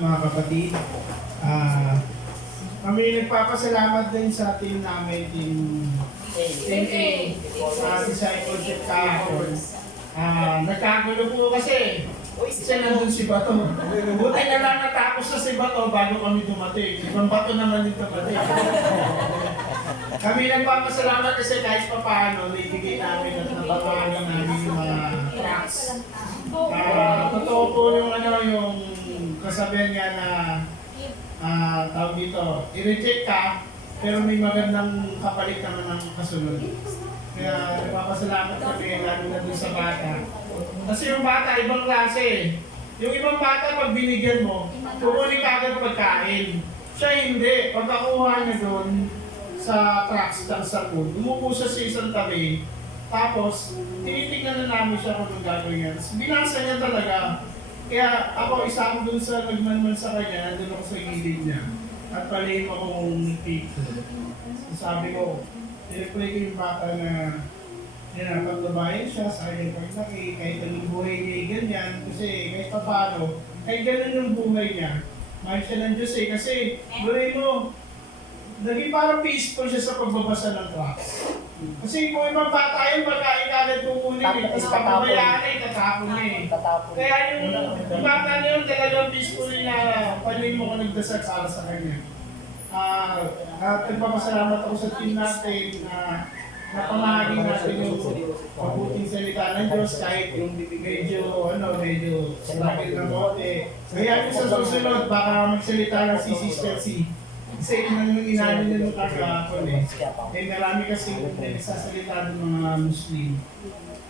Mga kapatid, kami nagpapasalamat din sa team namin, Team A, discipleship kahapon. Nagkagulo po kasi nandun si Bato. Buti na lang natapos na si Bato bago kami dumating. Ibang Bato naman yung dumating. Kami nagpapasalamat kasi kahit pa paano, naibigay namin at nababagan namin yung mga tracks. Totoo po yung kasabihan niya na tawag dito, i-reject ka, pero may magandang kapalit naman ng kasunod. Kaya nagpapasalamat kami lalo na dun sa bata. Kasi yung bata, ibang klase. Yung ibang bata, pag binigyan mo, kukunin ka agad pagkain. Siya hindi. Pag nakuha niya doon sa tracks ng sapon, umupo siya sa isang tabi, tapos tinitignan na namin siya kung anong gagawin niya. Tapos binasa niya talaga. Kaya ako, isa ako dun sa nagmanman sa kanya, nandun ako sa gilid niya. At palihim akong nag-take. Sabi ko, tinipray ko yung bata na pinapaglabayan siya sa kanyang paglaki, kahit anong buhay niya ganyan. Kasi kahit pa paano, kahit ganun yung buhay niya, mahal siya ng Diyos kasi buhay mo, naging parang peaceful siya sa pagbabasa ng tracks. Kasi kung ibang bata yun, pagkain agad kukunin tapos papabayaan tatapon Kaya yung bata na yun, talagang peaceful na panin mo kung nagdasal para sa kanya. At nagpapasalamat ako sa team natin na napamahagi natin yung mabuting salita ng Diyos kahit yung medyo struggle ng bote. Kaya yung sa susunod, baka magsalita ng si Sister C. Kasi yung inanin nyo kagahapon marami kasi nagsasalita ng mga Muslim.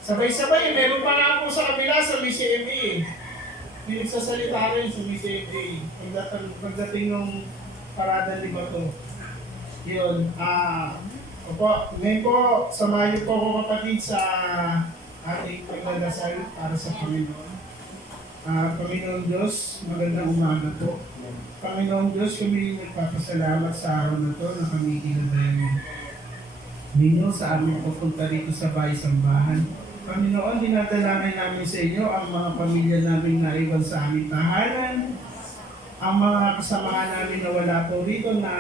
Sabay-sabay, meron pa nga po sa kabila sa MCMA. May nagsasalita rin sa MCMA. Pagdating ng parada ni Bato. Yun. Ngayon po, samahan niyo po ako kapatid sa ating pagdadasal para sa Panginoon. Panginoon Diyos, magandang umaga po. Panginoon Diyos, kami nagpapasalamat sa araw na ito na kami ginagawa ninyo sa aming pupunta dito sa bahay-sambahan. Panginoon, dinadalangin namin sa inyo ang mga pamilya namin naiwan sa aming tahanan, ang mga kasamahan namin na wala po rito na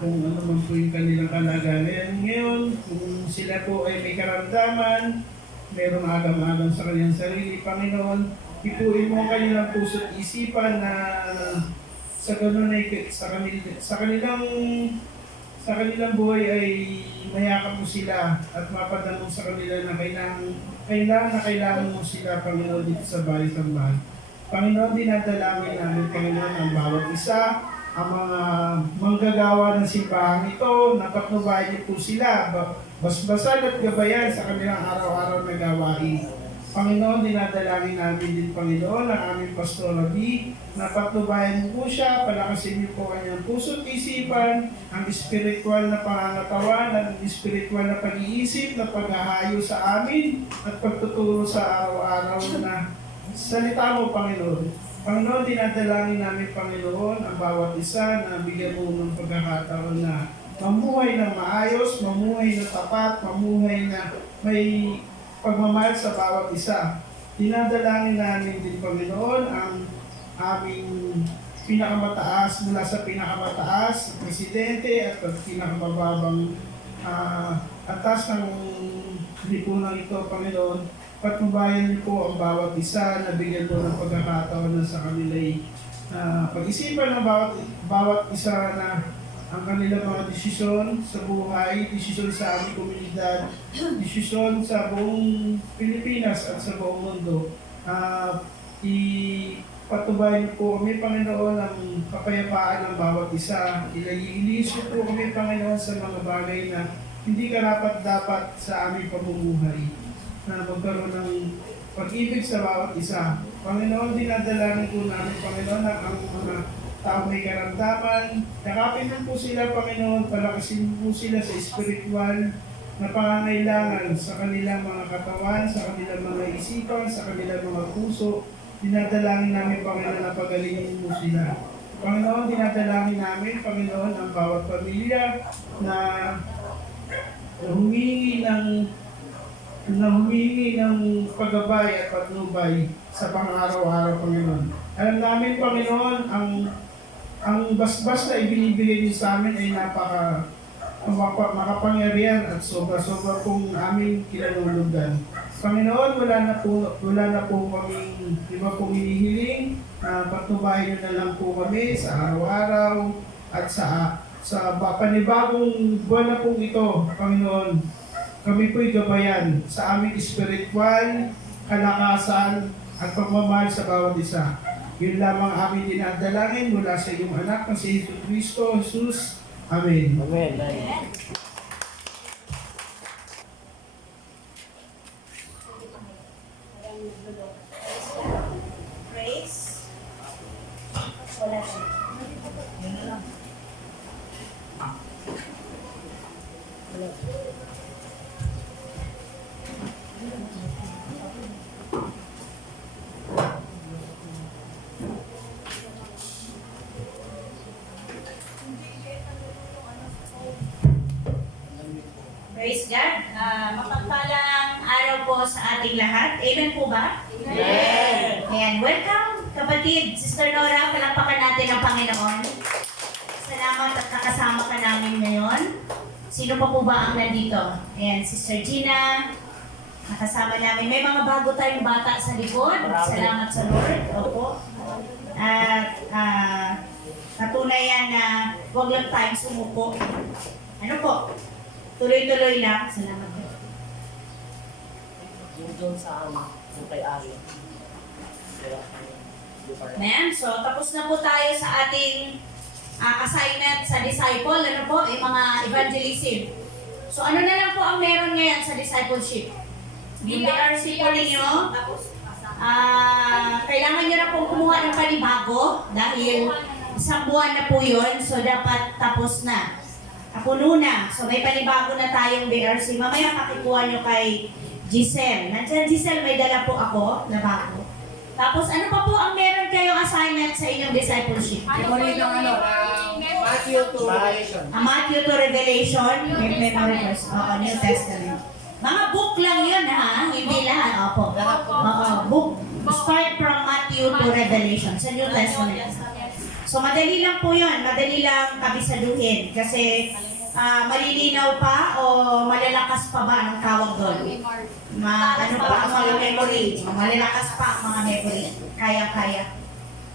kung ano man po yung kanilang kalagayan ngayon, kung sila po ay may karamdaman, merong agam-agam sa kanyang sarili. Panginoon, ipuin mo ang kanilang puso at isipan na sa ganun ay sa kanilang buhay ay mayakap mo sila at mapadamo sa kanila na kailangan mo sila, Panginoon, dito sa bahay-sambahan. Panginoon, dinadalangin namin, Panginoon, ang bawat isa, ang mga manggagawa ng simbahan ito, napatnubayan niyo po sila, basbasan at gabayan sa kanilang araw-araw na gawain. Panginoon, dinadalangin namin din, Panginoon, ang aming Pastor Rabi, na patnubayan po siya, palakasin niyo po kanyang puso't isipan, ang espiritual na pangangatawan, ang espiritual na pag-iisip, na paghahayo sa amin, at pagtuturo sa araw-araw na salita mo, Panginoon. Panginoon, dinadalangin namin, Panginoon, ang bawat isa na bigyan mo ng pagkakataon na mamuhay na maayos, mamuhay na tapat, mamuhay na may pagmamahal sa bawat isa. Dinadalangin namin din, Panginoon, ang aming pinakamataas mula sa pinakamataas, presidente at pinakamababang atas ng lipunan ito, Panginoon. Patnubayan niyo po ang bawat isa na bigyan po ng pagkakataon na sa kanila'y pag-isipan ng bawat isa na ang kanilang mga desisyon sa buhay, desisyon sa aming komunidad, desisyon sa buong Pilipinas at sa buong mundo. Ipatubayan po kami, Panginoon, ang kapayapaan ng bawat isa. Ilisyo po kami, Panginoon, sa mga bagay na hindi karapat-dapat sa aming pamumuhay, na magkaroon ng pag-ibig sa bawat isa. Panginoon, dinadalangin po namin, Panginoon, ang mga tao may karamdaman, yakapin mo po sila, Panginoon, palakasin po sila sa espiritual na pangangailangan sa kanilang mga katawan, sa kanilang mga isipan, sa kanilang mga puso. Dinadalangin namin, Panginoon, na pagalingin mo sila. Panginoon, dinadalangin namin, Panginoon, ang bawat pamilya na humingi ng paggabay at patnubay sa pang-araw-araw, Panginoon. Alam namin, Panginoon, ang basbas na ibinibigay niyo sa amin ay makapangyarihan at sobra-sobra pong aming kinalulugan. Panginoon, wala na po kaming iba pong hinihiling na patubahin niyo na lang po kami sa araw-araw at sa panibagong buwan na pong ito, Panginoon. Kami po'y gabayan sa aming espiritual, kalakasan, at pagmamahal sa bawat isa. Yun lamang aming dinadalangin mula sa iyong anak na si Jesucristo, Jesus. Amen. Amen. Praise. Wala siya. Yun na lang. Praise God. Mapagpalang araw po sa ating lahat. Amen po ba? Amen. Ayan. Welcome, kapatid. Sister Nora, palakpakan natin ang Panginoon. Salamat at nakasama ka namin ngayon. Sino pa po ba ang nandito? Ayan, Sister Gina. Nakasama namin. May mga bago tayong bata sa likod. Salamat sa Lord. Opo. At katunayan na huwag lang tayong sumuko. Ano po? Tuloy-tuloy lang. Salamat po. Yung doon sa yung kay Ari. Amen. So, tapos na po tayo sa ating assignment sa disciple. Ano po? Yung mga evangelism. So, ano na lang po ang meron ngayon sa discipleship? Yung BRC po ninyo. Kailangan nyo na pong kumuha ng panibago dahil isang buwan na po yun. So, dapat tapos na. Puno na. So, may panibago na tayong BRC. Mamaya pakikuha nyo kay Giselle. Nandiyan, Giselle, may dala po ako na bago. Tapos, ano pa po ang meron kayong assignment sa inyong discipleship? Memory ng Matthew to Revelation. Matthew to Revelation, memory verse. Oo, New Testament. Mga book lang yun, ha? Hindi lahat. Opo. Oo, book. Start from Matthew to Revelation sa New Testament. So, madali lang po yun. Madali lang kabisaduhin. Kasi, malilinaw pa o malalakas pa ba ang tawag doon? Ano pa ang mga memory? Malalakas pa ang mga memory. Kaya-kaya.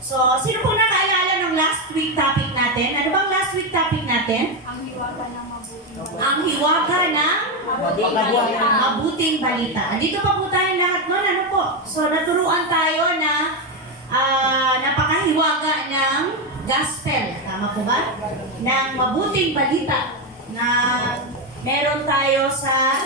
So, sino po nakaalala ng last week topic natin? Ano bang last week topic natin? Ang hiwaga ng mabuting Ang hiwaga ng mabuting balita. Andito pa po tayo lahat nun. Ano po? So, naturuan tayo na napakahiwaga ng gospel. Tama po ba? Ng mabuting balita na meron tayo sa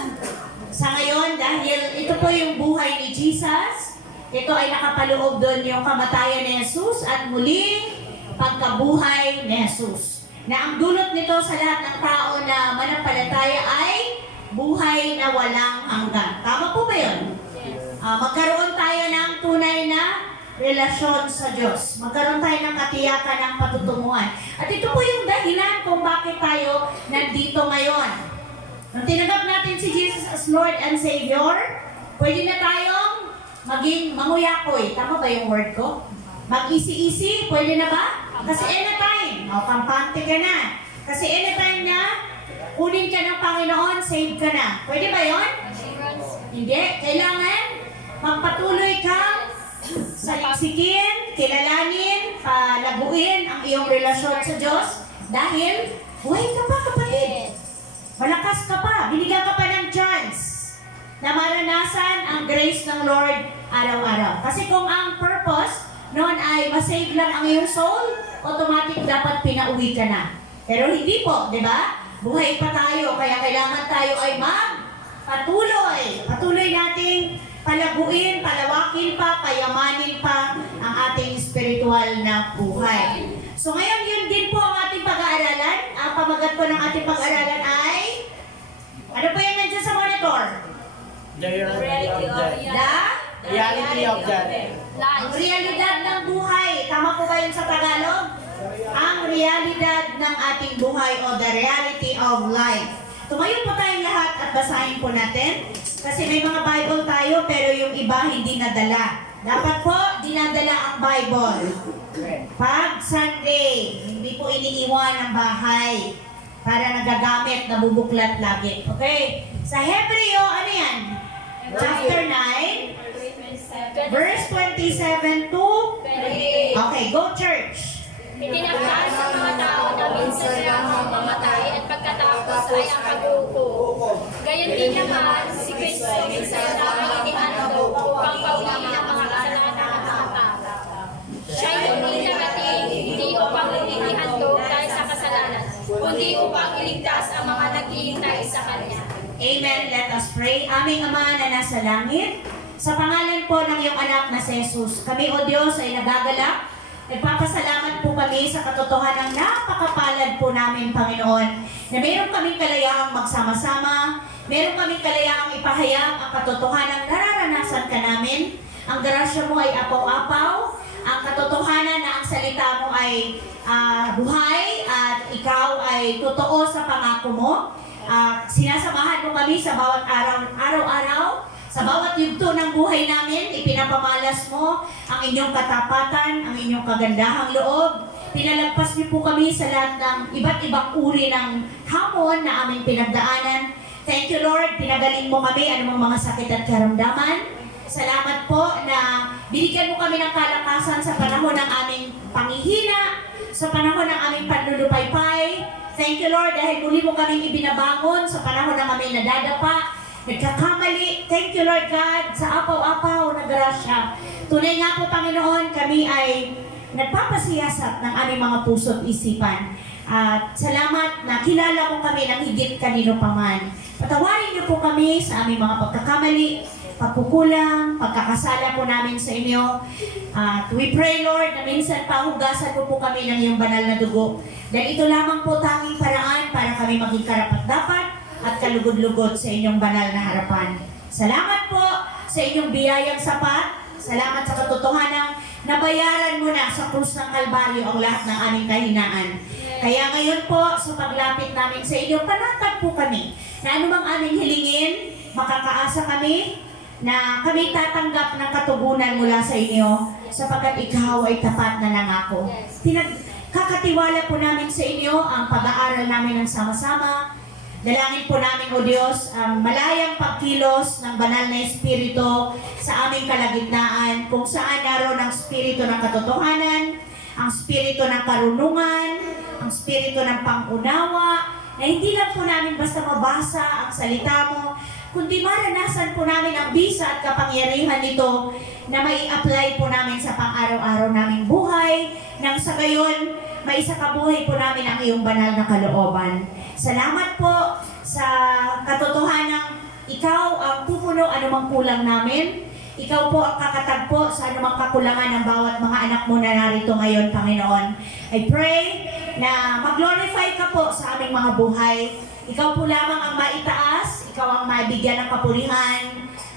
ngayon dahil ito po yung buhay ni Jesus. Ito ay nakapaloob doon yung kamatayan ni Jesus at muling pagkabuhay ni Jesus. Na ang dulot nito sa lahat ng tao na manampalataya ay buhay na walang hanggan. Tama po ba yun? Magkaroon tayo ng tunay na relasyon sa Diyos. Magkaroon tayo ng katiyakan ng patutunguhan. At ito po yung dahilan kung bakit tayo nandito ngayon. Nung tinanggap natin si Jesus as Lord and Savior, pwede na tayong maging manguyakoy. Tama ba yung word ko? Mag-easy-easy, pwede na ba? Kasi anytime, kampante ka na. Kasi anytime na kunin ka ng Panginoon, save ka na. Pwede ba yun? Hindi. Kailangan magpatuloy kang saliksikin, kilalanin, palaguin ang iyong relasyon sa Diyos dahil buhay ka pa, kapatid. Malakas ka pa. Binigyan ka pa ng chance na maranasan ang grace ng Lord araw-araw. Kasi kung ang purpose noon ay masave lang ang iyong soul, automatic dapat pinauwi ka na. Pero hindi po, di ba? Buhay pa tayo, kaya kailangan tayo ay magpatuloy. Patuloy nating palaguin, palawakin pa, payamanin pa ang ating spiritual na buhay. So ngayon, yun din po ang ating pag-aaralan. Ang pamagat po ng ating pag-aaralan ay, ano po yung nandiyan sa monitor? The reality of that. Ang realidad ng buhay. Tama po ba yun sa Tagalog? Ang realidad ng ating buhay o the reality of life. Tumayo po tayong lahat at basahin po natin. Kasi may mga Bible tayo pero yung iba hindi nadala. dapat po dinadala ang Bible. Pag Sunday, hindi po iniiwan ang bahay para nagagamit, nabubuklat lagi. Okay? Sa Hebreo, ano yan? Chapter 9, verse 27 to... Okay, go church. Itinakdas ang mga tao na minsan lang ang mamatay at pagkatapos ay ang pag-uupo. Gayon din naman, si Kristo minsan lang inihandog upang paulihin ang mga kasalanan ng mga tao. Siya'y hindi nagating, hindi upang inihandog dahil sa kasalanan, kundi upang iligtas ang mga naghihintay sa Kanya. Amen. Let us pray. Aming Ama na nasa langit, sa pangalan po ng iyong anak na si Jesus, kami o Diyos ay nagagalak. Nagpapasalamat po kami sa katotohanan ng napakapalad po namin, Panginoon, na meron kaming kalayaang magsama-sama, meron kaming kalayaang ipahayag ang katotohanan nararanasan ka namin. Ang grasya mo ay apaw-apaw, ang katotohanan na ang salita mo ay buhay at ikaw ay totoo sa pangako mo. Sinasamahan mo kami sa bawat araw-araw, sa bawat yugto ng buhay namin, ipinapamalas mo ang inyong katapatan, ang inyong kagandahang loob. Pinalagpas niyo po kami sa lahat ng iba't ibang uri ng hamon na aming pinagdaanan. Thank you, Lord. Pinagaling mo kami anumang mga sakit at karamdaman. Salamat po na binigyan mo kami ng kalakasan sa panahon ng aming panghihina, sa panahon ng aming panlulupaypay. Thank you, Lord, dahil muli mo kaming ibinabangon sa panahon ng aming nadadapa, nagkakamali. Thank you, Lord God, sa apaw-apaw na grasya. Tunay nga po, Panginoon, kami ay nagpapasiyasat ng aming mga puso at isipan. At salamat na kilala mo kami ng higit kanino paman. Patawarin niyo po kami sa aming mga pagkakamali, pagkukulang, pagkakasala po namin sa inyo. At we pray, Lord, na minsan pahugasan mo po kami ng iyong banal na dugo. Dahil ito lamang po tanging paraan para kami maging karapat-dapat at kalugod-lugod sa inyong banal na harapan. Salamat po sa inyong biyayang sapat. Salamat sa katotohanan nabayaran mo na sa krus ng Kalbaryo ang lahat ng aming kahinaan. Kaya ngayon po, sa paglapit namin sa inyo, panatag po kami na anumang aming hilingin, makakaasa kami na kami tatanggap ng katugunan mula sa inyo sapagkat ikaw ay tapat na nangako. Kakatiwala po namin sa inyo ang pag-aaral namin ng sama-sama. Dalangin po namin, O Diyos, ang malayang pagkilos ng banal na Espiritu sa aming kalagitnaan, kung saan naroon ang Espiritu ng katotohanan, ang Espiritu ng karunungan, ang Espiritu ng pangunawa, na hindi lang po namin basta mabasa ang salita mo, kundi maranasan po namin ang bisa at kapangyarihan nito na may apply po namin sa pang-araw-araw naming buhay, nang sa gayon, maisakabuhay po namin ang iyong banal na kalooban. Salamat po sa katotohanan ikaw ang pumuno anumang kulang namin. Ikaw po ang kakatagpo sa anumang kakulangan ng bawat mga anak mo na narito ngayon, Panginoon. I pray na mag-glorify ka po sa aming mga buhay. Ikaw po lamang ang maitaas, ikaw ang maibigyan ng kapurihan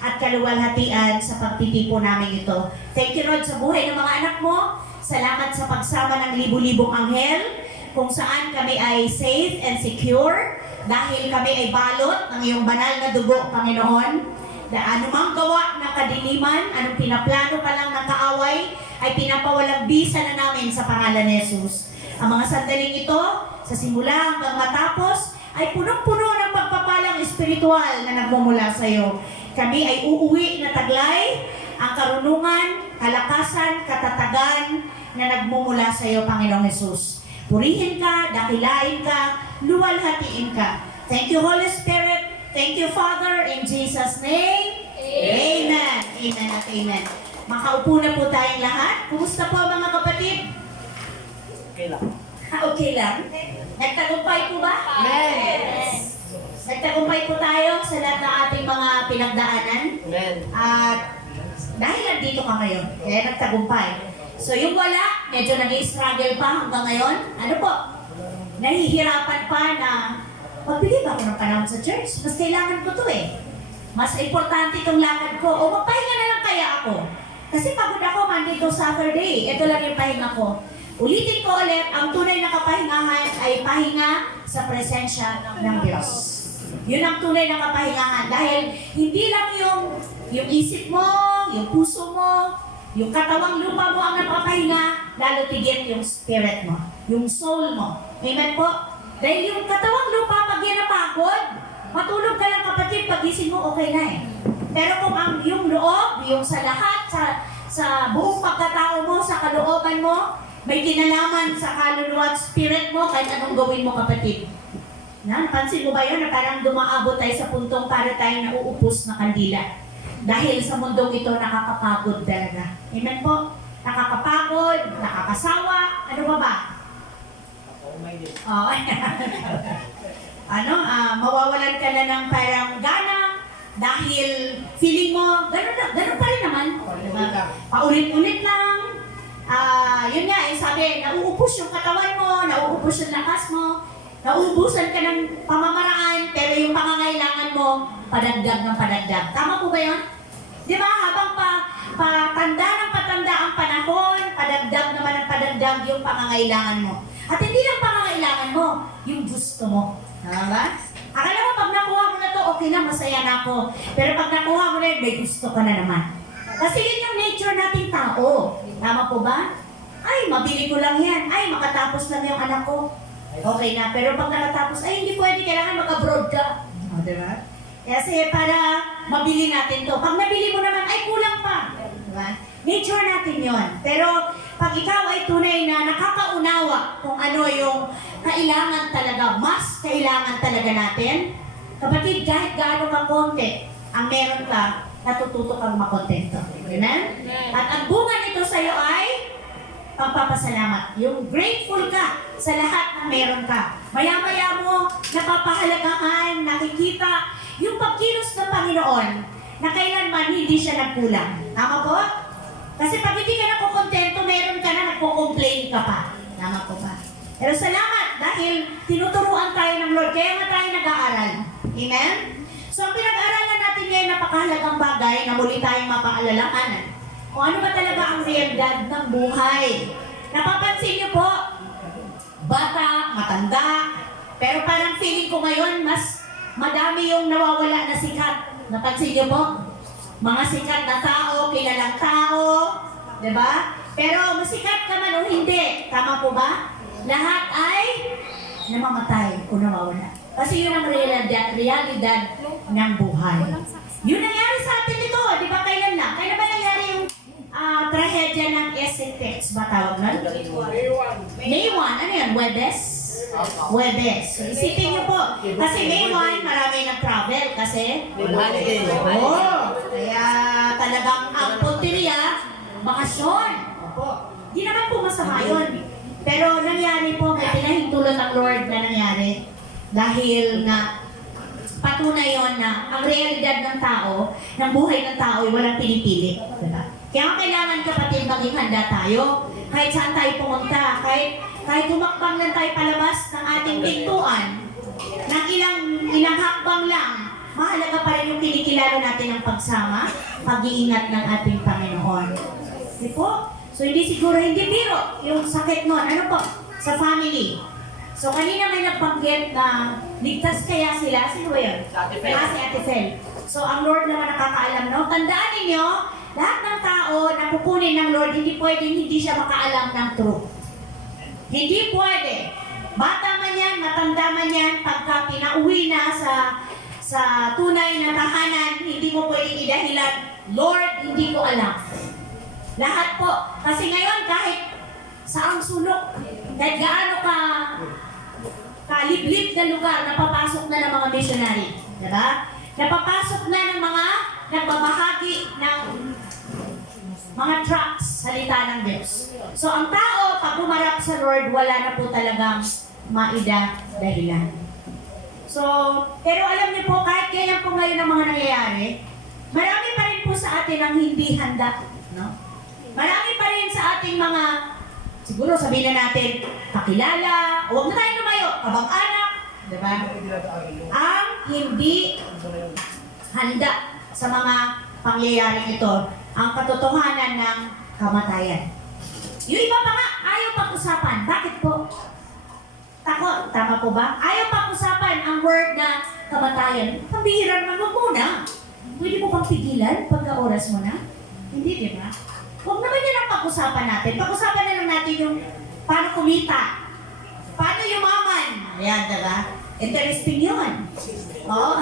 at kaluwalhatian sa pagtitipo namin ito. Thank you, Lord, sa buhay ng mga anak mo. Salamat sa pagsama ng libu-libong anghel kung saan kami ay safe and secure dahil kami ay balot ng iyong banal na dugo, Panginoon. Na anumang gawa ng kadiliman, anong pinaplano pa lang ng kaaway, ay pinapawalang bisa na namin sa pangalan ni Jesus. Ang mga sandaling ito, sa simula hanggang matapos, ay punong-puno ng pagpapalang espiritual na nagmumula sa iyo. Kami ay uuwi na taglay, ang karunungan, kalakasan, katatagan na nagmumula sa iyo, Panginoong Jesus. Purihin ka, dakilain ka, luwalhatiin ka. Thank you, Holy Spirit. Thank you, Father, in Jesus' name. Amen. Amen at amen. Makaupo na po tayong lahat. Kumusta po mga kapatid? Okay lang. Okay lang. Nagtagumpay po ba? Yes. Nagtagumpay po tayo sa lahat ng ating mga pinagdaanan. Amen. At dahil nandito ka ngayon, kaya nagtagumpay. So yung wala, medyo nag-i-struggle pa hanggang ngayon. Ano po? Nahihirapan pa na magbigay ba ako ng panahon sa church? Mas kailangan ko to eh. Mas importante itong lakad ko. O magpahinga na lang kaya ako. Kasi pagod ako Monday to Saturday. Ito lang yung pahinga ko. Ulitin ko ulit, ang tunay na kapahingahan ay pahinga sa presensya ng Diyos. Yun ang tunay na kapahingahan. Dahil hindi lang yung isip mo, yung puso mo, Yung katawang lupa mo ang napapahinga, lalo tigit yung spirit mo, yung soul mo. Amen po? Dahil yung katawang lupa, pag yan napagod, matulog ka lang kapatid, pagising mo, okay na eh. Pero kung yung loob, yung sa lahat, sa buong pagkatao mo, sa kalooban mo, may kinalaman sa kaluluwa at spirit mo, kahit anong gawin mo kapatid. Pansin mo ba yun na parang dumaabot tayo sa puntong para tayo nauupos na kandila? Dahil sa mundong ito, nakakapagod talaga. Amen po? Nakakapagod, nakakasawa, ano ba ba? Oh, mawawalan ka na ng parang gana dahil feeling mo, ganun pa rin naman. Diba? Paulit-ulit lang. Yun nga, sabi, nauupos yung katawan mo, nauupos yung lakas mo, nauubusan ka ng pamamaraan, pero yung pangangailangan mo, padagdag ng padagdag. Tama po ba yun? Di ba, habang patanda ng patanda ang panahon, padagdag naman ang padagdag yung pangangailangan mo. At hindi lang pangangailangan mo, yung gusto mo. Tama ba? Akala mo, pag nakuha mo na to, okay na, masaya na ako. Pero pag nakuha mo na yun, may gusto ka na naman. Kasi yun yung nature nating tao. Tama po ba? Ay, mabili ko lang yan. Ay, makatapos lang yung anak ko. Okay na. Pero pag nakatapos, ay, hindi pwede, kailangan mag-abroad ka. O, diba? Kasi para mabili natin to. Pag nabili mo naman, ay kulang pa. Diba? Nature natin yon. Pero pag ikaw ay tunay na nakakaunawa kung ano yung kailangan talaga, mas kailangan talaga natin, kapatid, kahit gaano ka konti, ang meron ka, natututo kang makontento. Amen? At ang bunga nito sa'yo ay pagpapasalamat. Yung grateful ka sa lahat ng meron ka. Maya-maya mo, napapahalagahan, nakikita, yung pagkilos ng Panginoon na kailanman hindi siya nagkulang. Tama po? Kasi pag hindi ka nakukontento, meron ka na nagko-complain ka pa. Tama po ba? Pero salamat dahil tinuturuan tayo ng Lord. Kaya nga tayo nag-aaral. Amen? So ang pinag-aaralan natin ngayon napakahalagang bagay na muli tayong mapaalalahanan. Kung ano ba talaga ang realidad ng buhay. Napapansin niyo po, bata, matanda, pero parang feeling ko ngayon mas madami yung nawawala na sikat. Napansin niyo po? Mga sikat na tao, kilalang tao, di ba? Pero masikat ka man o hindi, tama po ba? Lahat ay namamatay o nawawala. Kasi yun ang realidad ng buhay. Yun nangyari sa atin ito, di ba kailan lang? Kailan ba nangyari yung trahedya ng Essex ba tawag nun? May 1, ano yun? Webes? Webes. So, isipin niyo po, kasi May 1, marami nag-travel kasi kaya talagang ang punteriya, bakasyon. Opo. Di naman po masama yun. Pero nangyari po, may pinahintulot ng Lord na nangyari. Dahil na patunay yon na ang realidad ng tao, ng buhay ng tao ay walang pinipili. Diba? Kaya kailangan kapatid maging handa tayo. Kahit saan tayo pumunta, kahit tumakbang lang tayo palabas ng ating pintuan, ng ilang hakbang lang, mahalaga pa rin yung kinikilala natin ng pagsama, pag-iingat ng ating Panginoon. Di po? So hindi biro yung sakit nun. Ano po? Sa family. So kanina may nagbanggit na ligtas kaya sila. Sino ba yun? Si Ate Fel. So ang Lord naman nakakaalam, no? Tandaan ninyo, lahat ng tao na kukunin ng Lord, hindi pwedeng hindi siya makaalam ng truth. Hindi pwede. Bata man yan, matanda man yan, pagka pinauwi na sa tunay na tahanan, hindi mo pwedeng idahilan, Lord, hindi ko alam. Lahat po. Kasi ngayon, kahit saang sulok, kahit gaano kaliblib na lugar, napapasok na ng mga missionary. Diba? Napapasok na ng mga nagbabahagi ng mga trucks, salita ng Diyos. So ang tao, pag umarap sa Lord, wala na po talagang dahilan. So, pero alam niyo po, kahit ganyan po ngayon ang mga nangyayari, marami pa rin po sa atin ang hindi handa. No? Marami pa rin sa ating mga, siguro sabihin na natin, kakilala, huwag na tayo lumayo, kabang-anak, diba? Ang hindi handa sa mga pangyayaring ito, ang katotohanan ng kamatayan. Yung iba pa nga, ayaw pag-usapan. Bakit po? Takot, tama po ba? Ayaw pag-usapan ang word na kamatayan. Pambihira naman, huwag muna. Pwede mo pang pigilan pagka oras mo na? Hindi, di ba? huwag naman yan ang pag-usapan natin. Pag-usapan na lang natin yung paano kumita, paano yumaman. Ayan, diba? Interesting yun. Oo.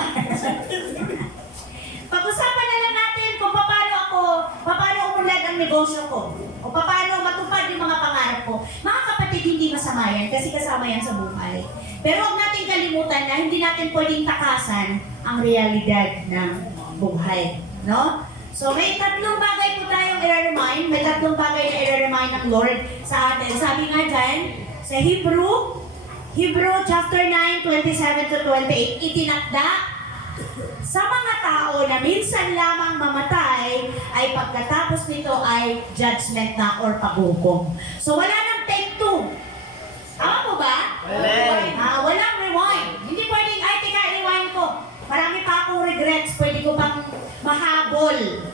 Pag-usapan na lang natin kung paano umunlad ang negosyo ko, o paano matupad yung mga pangarap ko. Mga kapatid, hindi masama yan kasi kasama yan sa buhay. Pero huwag natin kalimutan na hindi natin pwedeng takasan ang realidad ng buhay. No? So may tatlong bagay po tayong i-remind, may tatlong bagay na i-remind ng Lord sa atin. Sabi nga dyan, sa Hebrew chapter 9, 27 to 28, itinakda sa mga tao na minsan lamang mamatay ay pagkatapos nito ay judgment na or paghukom. So wala nang take two. Tama po ba? Walang rewind. Hindi pwedeng, ay tika, rewind ko. Marami pa akong regrets. Pwede ko pang mahabol.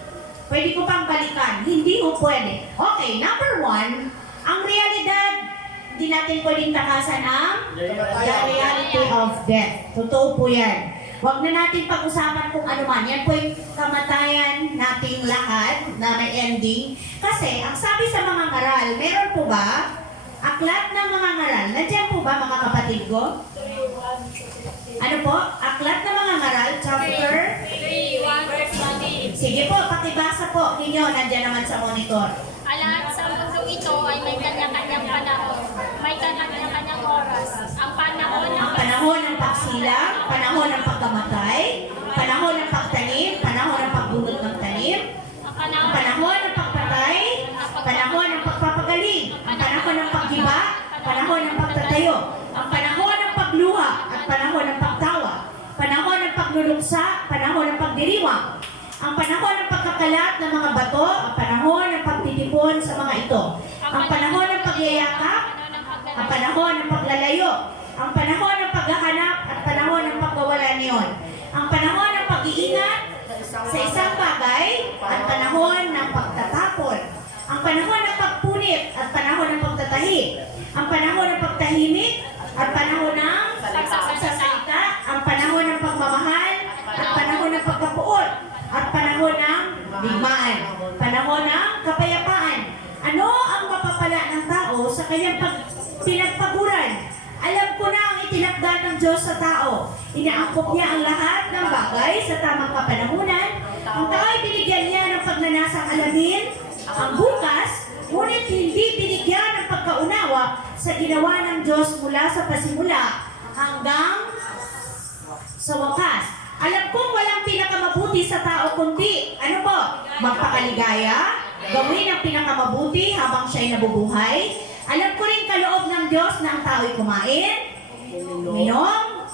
Pwede ko pang balikan. Hindi ko pwede. Okay, number one, ang realidad, hindi natin pwedeng takasan ang the reality of death. Totoo po yan. Huwag na natin pag-usapan kung ano man. Yan po yung kamatayan nating lahat na may ending. Kasi, ang sabi sa mga ngaral, meron po ba? Aklat ng mga ngaral. Nandiyan po ba mga kapatid ko? Ano po? Aklat ng mga ngaral, chapter? 3, 1 verse 20. Sige po, pakibasa po ninyo. Nandiyan naman sa monitor. Lahat sa mundong ito ay may kanya-kanyang panahon, may kanya-kanyang oras. Ang Panahon ng pagsilang, panahon ng pagkamatay, panahon ng pagtanim, panahon ng pagbunot ng tanim, ang panahon ng pagpatay, panahon ng pagpapagaling, ang panahon ng paghiba, panahon ng pagtatayo, ang panahon ng pagluha at panahon ng pagtawa, panahon ng pagluluksa, panahon ng pagdiriwang, ang panahon ng pagkakalat ng mga bato, ang panahon ng pagtitipon sa mga ito, ang panahon ng pagyayakap, ang panahon ng paglalayo, ang panahon ng paghahanap at panahon ng pagkawala niyon, ang panahon ng pag-iingat sa isang bagay at panahon ng pagtatapon, ang panahon ng pagpunit at panahon ng pagtatahi, ang panahon ng pagtahimik at panahon ng pagsasalita, ang panahon ng pagmamahal at panahon ng pagkapuot, at panahon ng digmaan, panahon ng kapayapaan. Ano ang mapapala ng tao sa kanyang pinagpaguran? Alam ko na ang itinakda ng Diyos sa tao. Inaangkop niya ang lahat ng bagay sa tamang kapanahunan. Ang tao ay binigyan niya ng pagnanasang alamin ang bukas, ngunit hindi binigyan ng pagkaunawa sa ginawa ng Diyos mula sa pasimula hanggang sa wakas. Alam kong walang pinakamabuti sa tao kundi, ano po? Magpakaligaya, gawin ang pinakamabuti habang siya'y nabubuhay. Alam ko rin kaloob ng Diyos na ang tao'y kumain, minom,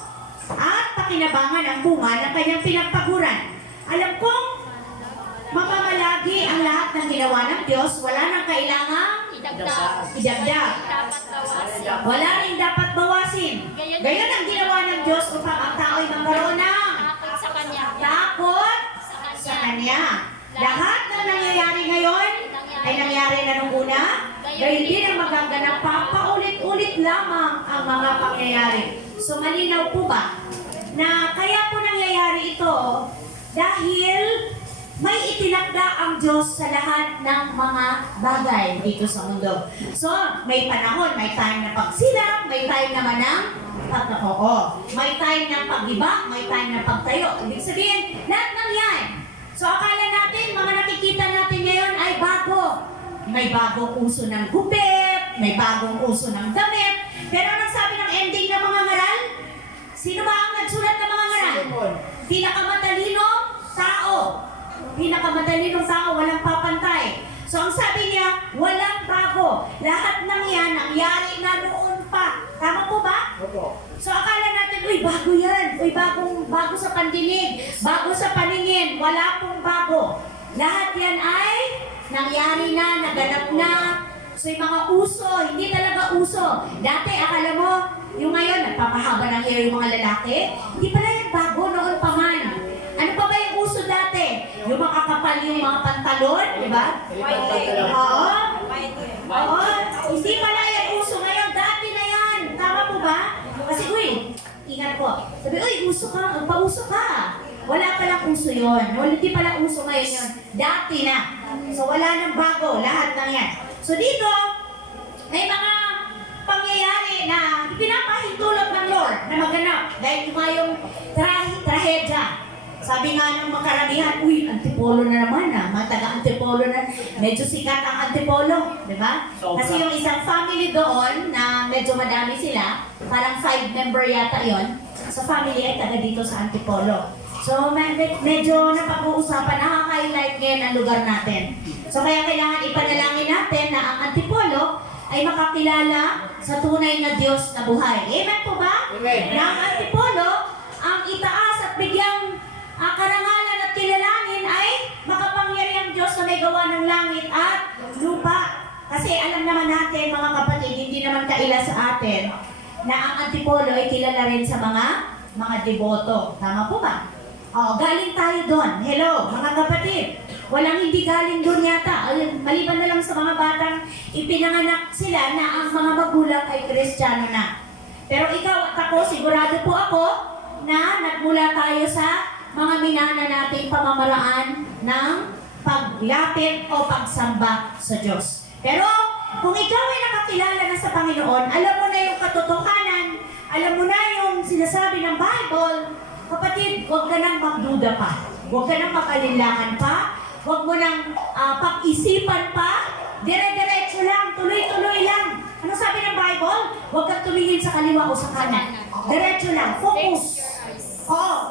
at pakinabangan ang bunga ng kanyang pinagpaguran. Alam kong mamamalagi ang lahat ng ginawa ng Diyos, wala nang kailangang idagdag. Wala rin dapat bawasin. Gayon ang ginawa ng Diyos upang ang tao'y magkaroon ng takot sa Kanya. Lahat na nangyayari ngayon ay nangyari na nung una. Gayon din ang magaganap pa, paulit-ulit lamang ang mga pangyayari. So malinaw po ba na kaya po nangyayari ito dahil may itinakda ang Diyos sa lahat ng mga bagay dito sa mundo. So, may panahon, may time na pagsilang, may time naman ng pagkakoo. May time ng paghiba, may time ng pagtayo. Ibig sabihin, lahat ng yan. So, akala natin, mga nakikita natin ngayon ay bago. May bagong uso ng gupit, may bagong uso ng damit. Pero anong sabi ng ending ng mga ngaral? Sino ba ang nagsulat ng mga ngaral? Pinakamatalinong tao. Pinakamatalinong tao, walang papantay. So ang sabi niya, walang bago. Lahat ng yan, nangyari na noon pa. Tama po ba? So akala natin, uy, bago yan. Uy, bago sa pandinig. Bago sa paningin. Wala pong bago. Lahat yan ay nangyari na, naganap na. So yung mga uso, hindi talaga uso. Dati, akala mo, yung ngayon, nagpapahaba ng hair yung mga lalaki. Hindi pala yan bago, noon pa man. Ano pa ba yung uso dati? Yung makakapal yung mga pantalon, di ba? Oo. Oo. Hindi pala yan uso ngayon. Dati na yan. Tama po ba? Kasi, uy, ingat po. Sabi, uy, uso ka. Pauso ka. Wala palang uso yun. Hindi pala uso ngayon yun. Dati na. So wala nang bago, lahat ng yan. So dito, may mga pangyayari na pinapahintulot ng Lord na maganap dahil yung trahedya. Sabi nga ng mga karamihan, uy, Antipolo na naman mga taga-Antipolo na, medyo sikat ang Antipolo, di ba? Kasi yung isang family doon na medyo madami sila, parang 5-member yata yon, sa family ay taga dito sa Antipolo. So medyo napag-uusapan, nakaka-highlight ngayon ang lugar natin. So kaya kailangan ipanalangin natin na ang Antipolo ay makakilala sa tunay na Diyos na buhay. Amen po ba? Amen. Na ang Antipolo, ang itaas at bigyang karangalan at kilalanin ay makapangyarihang Diyos na may gawa ng langit at lupa. Kasi alam naman natin mga kapatid, hindi naman kaila sa atin na ang Antipolo ay kilala rin sa mga deboto. Tama po ba? Oh, galing tayo doon. Hello, mga kapatid. Walang hindi galing doon yata. Maliban na lang sa mga batang ipinanganak sila na ang mga magulang ay Kristiyano na. Pero ikaw at ako, sigurado po ako na nagmula tayo sa mga minana nating pamamaraan ng paglapit o pagsamba sa Diyos. Pero kung ikaw ay nakakilala na sa Panginoon, alam mo na yung katotohanan, alam mo na yung sinasabi ng Bible, kapatid, huwag ka nang magduda pa. Huwag ka nang makalinlangan pa. Huwag mo nang pag-isipan pa. Dire-diretso lang, tuloy-tuloy lang. Ano sabi ng Bible? Huwag kang tumingin sa kaliwa o sa kanan. Diretso lang, focus.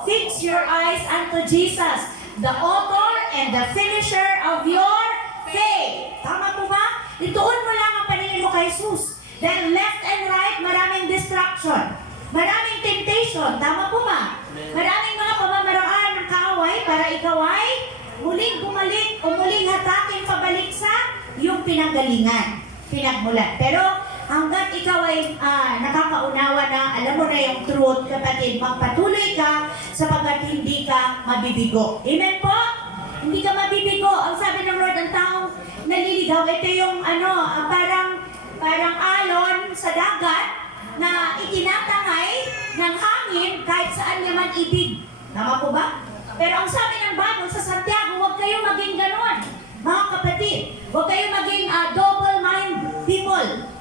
Fix your eyes unto Jesus, the author and the finisher of your faith. Tama po ba? Ituon mo lang ang paningin mo kay Jesus. Then left and right, maraming distraction. Maraming temptation. Tama po ba? Maraming mga pamamaraan ng kaaway para ikaw ay muling bumalik o muling hatakin pabalik sa iyong pinanggalingan, pinagmulan. Pero hanggat ikaw ay nakakaunawa na, alam mo na yung truth, kapatid, magpatuloy ka sapagkat hindi ka mabibigo. Amen po? Hindi ka mabibigo. Ang sabi ng Lord, ang taong naliligaw, ito yung parang alon sa dagat na itinatangay ng hangin kahit saan niya man ibig. Tama po ba? Pero ang sabi ng Bible sa Santiago, huwag kayong maging ganon. Mga kapatid, huwag kayong maging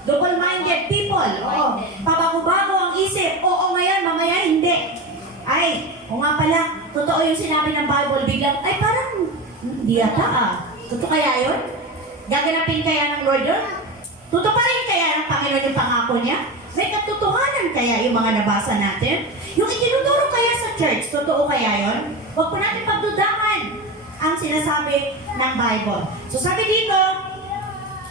double-minded people. Oo. Pabago-bago ang isip. Oo ngayon, mamaya hindi. Ay, o nga pala, totoo yung sinabi ng Bible, biglang, ay parang, hindi yata Totoo kaya yun? Gaganapin kaya ng Lord yun? Tutuparin kaya ng Panginoon yung pangako niya? May katotohanan kaya yung mga nabasa natin? Yung itinuturo kaya sa church, totoo kaya yun? Huwag po natin pagdudahan ang sinasabi ng Bible. So sabi dito,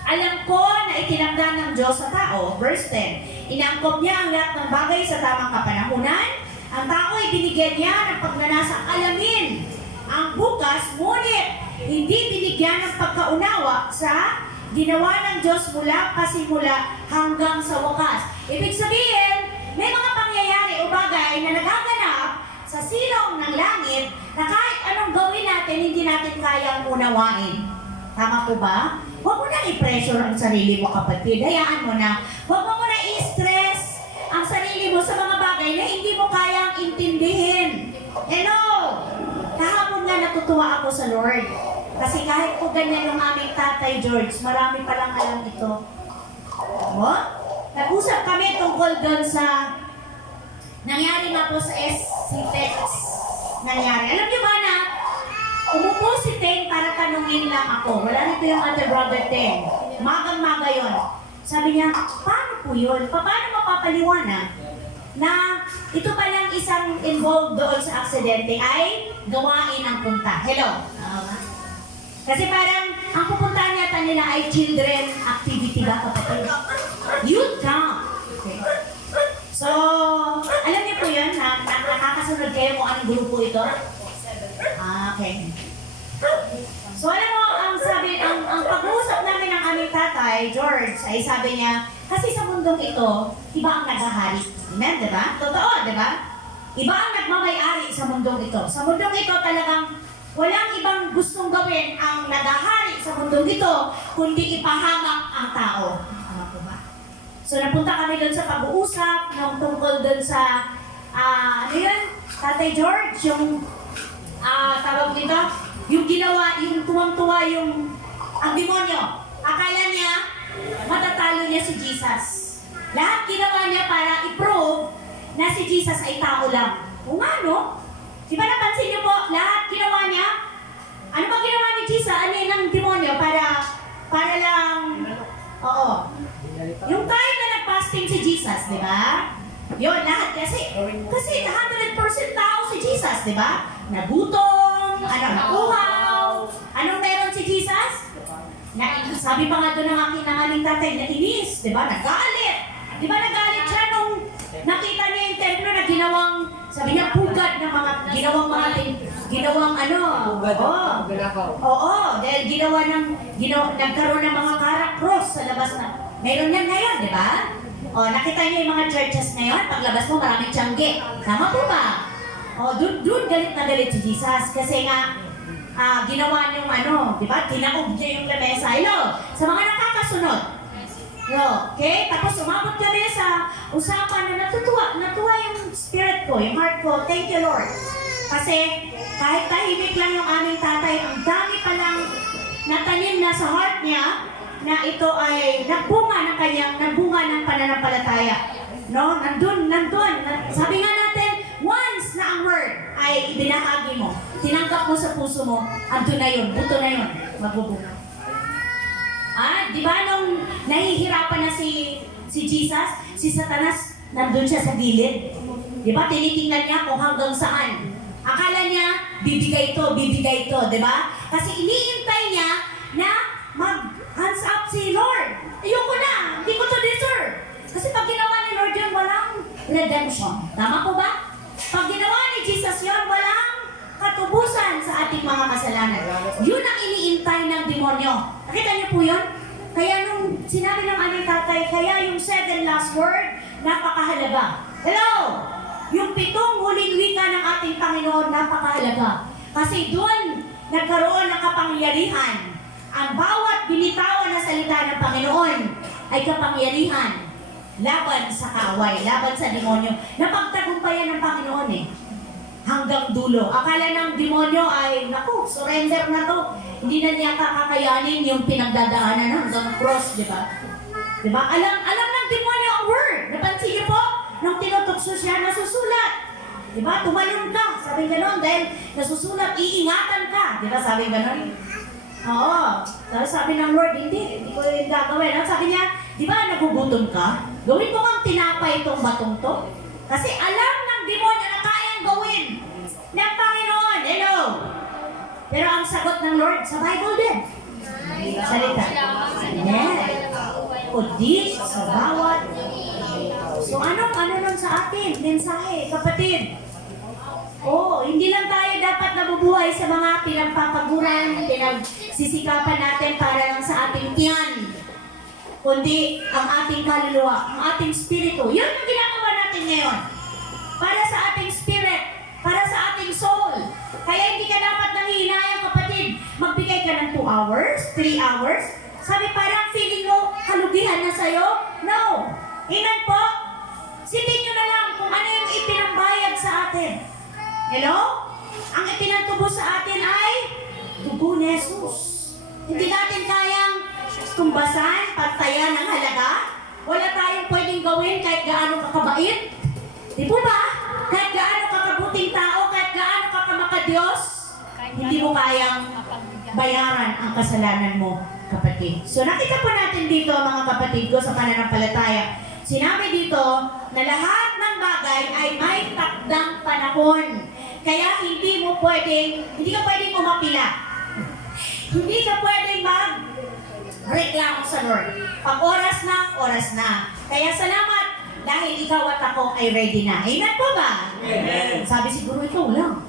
alam ko na itinakda ng Diyos sa tao, verse 10, inaangkop niya ang lahat ng bagay sa tamang kapanahunan, ang tao ay binigyan niya ng pagnanasang alamin ang bukas, ngunit hindi binigyan ng pagkaunawa sa ginawa ng Diyos mula pasimula hanggang sa wakas. Ibig sabihin, may mga pangyayari o bagay na nagaganap sa silong ng langit na kahit anong gawin natin, hindi natin kayang unawain. Tama po ba? Huwag mo na i-pressure ang sarili mo, kapatid. Hayaan mo na. Huwag mo na i-stress ang sarili mo sa mga bagay na hindi mo kayang intindihin. Hello! Kahapon nga natutuwa ako sa Lord. Kasi kahit po ganyan yung aming tatay George, marami palang alam ito. Nag-usap kami tungkol doon sa nangyari nga po sa SCTEX. Nangyari. Alam niyo ba na umupo si Teng para tanungin lang ako. Wala nito yung other brother Teng. Magang-maga yun. Sabi niya, paano po yun? Paano mapapaliwanag na ito palang isang involved doon sa aksidente ay gawain ang punta? Hello? Kasi parang ang pupuntahan yata nila ay children activity ba, kapatid? Youth camp. Okay. So, alam niyo po yun, nakakasunod kayo kung anong grupo ito? Okay. So, alam mo, ang pag-uusap namin ng aming tatay, George, ay sabi niya, kasi sa mundong ito, iba ang naghahari. Amen, di ba? Totoo, di ba? Iba ang nagmamay-ari sa mundong ito. Sa mundong ito talagang walang ibang gustong gawin ang naghahari sa mundong ito, kundi ipahamak ang tao. Tama po ba? So, napunta kami doon sa pag-uusap, nung tungkol doon sa, ano yun? Tatay George, yung, tawag nito, yung ginawa, yung tuwang-tuwa yung Ang demonyo, akala niya, matatalo niya si Jesus. Lahat ginawa niya para i-prove na si Jesus ay tao lang. O nga, no? Di ba napansin niyo po, lahat ginawa niya? Ano ba ginawa ni Jesus? Ano yun ng demonyo? Para lang, oo. Yung time na nag-fasting si Jesus, di ba? Yun, lahat kasi 100% tao si Jesus, di ba? Nagutom, nakuhaw, anong meron si Jesus? Sabi pa nga doon ng aking nangaling tatay, nainis, di ba? Nagalit. Di ba nagalit siya nung nakita niya yung templo na ginawang, sabi niya, pugad ng mga, ginawang ano, oo, dahil nagkaroon ng mga karak-cross sa labas na, meron yan ngayon, di ba? O, nakita niyo yung mga churches ngayon, paglabas mo maraming tiyangge. Tama po ba? O, doon galit na galit si Jesus. Kasi nga, ginawa niyong ano, di ba? Tinaob niya yung lamesa. Hello, sa mga nakakasunod. No, okay? Tapos umabot kami sa usapan na natuwa yung spirit ko, yung heart ko. Thank you, Lord. Kasi kahit tahimik lang yung aming tatay, ang dami palang natanim na sa heart niya na ito ay nagbunga ng pananampalataya. No? Nandun. Sabi nga natin, once na ang word ay ibinahagi mo, tinanggap mo sa puso mo, andun na yun, buto na yun, magbubunga. Di ba nung nahihirapan na si Jesus, si Satanas, nandun siya sa gilid. Di ba, tinitingnan niya kung hanggang saan. Akala niya, bibigay ito, di ba? Kasi iniintay niya na hands up si Lord. Ayoko na, hindi ko to deserve. Kasi pag ginawa ni Lord yun, walang redemption. Tama po ba? Pag ginawa ni Jesus yun, walang katubusan sa ating mga kasalanan. Yun ang iniintay ng demonyo. Nakita niyo po yun? Kaya nung sinabi ng aming tatay, kaya yung 7 last word, napakahalaga. Hello! Yung 7 huling wika ng ating Panginoon, napakahalaga. Kasi doon nagkaroon ng kapangyarihan. Ang bawat binitawan na salita ng Panginoon ay kapangyarihan laban sa kaaway, laban sa demonyo. Napagtagumpayan ng Panginoon hanggang dulo. Akala ng demonyo ay, naku, surrender na to. Hindi na niya kakakayanin yung pinagdadaanan hanggang cross, di ba? Di ba? Alam ng demonyo ang word. Napansin niyo po? Nung tinutukso siya, nasusulat. Di ba? Tumalon ka. Sabi gano'n, dahil nasusulat, iingatan ka. Di ba? Sabi gano'n. Oo. Tapos sabi ng Lord, hindi ko yung gagawin. Sabi niya, di ba nagugutom ka? Gawin mo kang tinapay itong batong to. Kasi alam ng demonyo na kayang gawin ng Panginoon. Hello! Pero ang sagot ng Lord sa Bible din. Salita. Yes. Kundi sa bawat. So ano nun sa atin? Mensahe, kapatid. Hindi lang tayo dapat nabubuhay sa mga pinagpapaguran, pinagsisikapan natin para lang sa ating tiyan, kundi ang ating kaluluwa, ang ating spirito. Yun ang ginagawa natin ngayon. Para sa ating spirit, para sa ating soul. Kaya hindi ka dapat nanghihinayang, kapatid. Magbigay ka ng 2 hours, 3 hours. Sabi parang feeling mo, kalugihan na sa'yo? No. Amen po? Sipin nyo na lang kung ano yung ipinambayad sa atin. Hello? Ang ipinantubo sa atin ay dugo ni Jesus. Hindi natin kayang tumbasan, pagtayan ng halaga. Wala tayong pwedeng gawin kahit gaano kakabait. Di po ba? Kahit gaano kakabuting tao, kahit gaano kakamaka-Diyos, hindi mo kayang bayaran ang kasalanan mo, kapatid. So nakita po natin dito, mga kapatid ko, sa pananampalataya. Sinabi dito na lahat ng bagay ay may takdang panahon. Kaya hindi ka pwedeng umapila. Hindi ka pwedeng mag-reklamo sa Lord. Pag oras na. Kaya salamat dahil ikaw at ako ay ready na. Amen po ba? Amen. Sabi siguro, ikaw lang.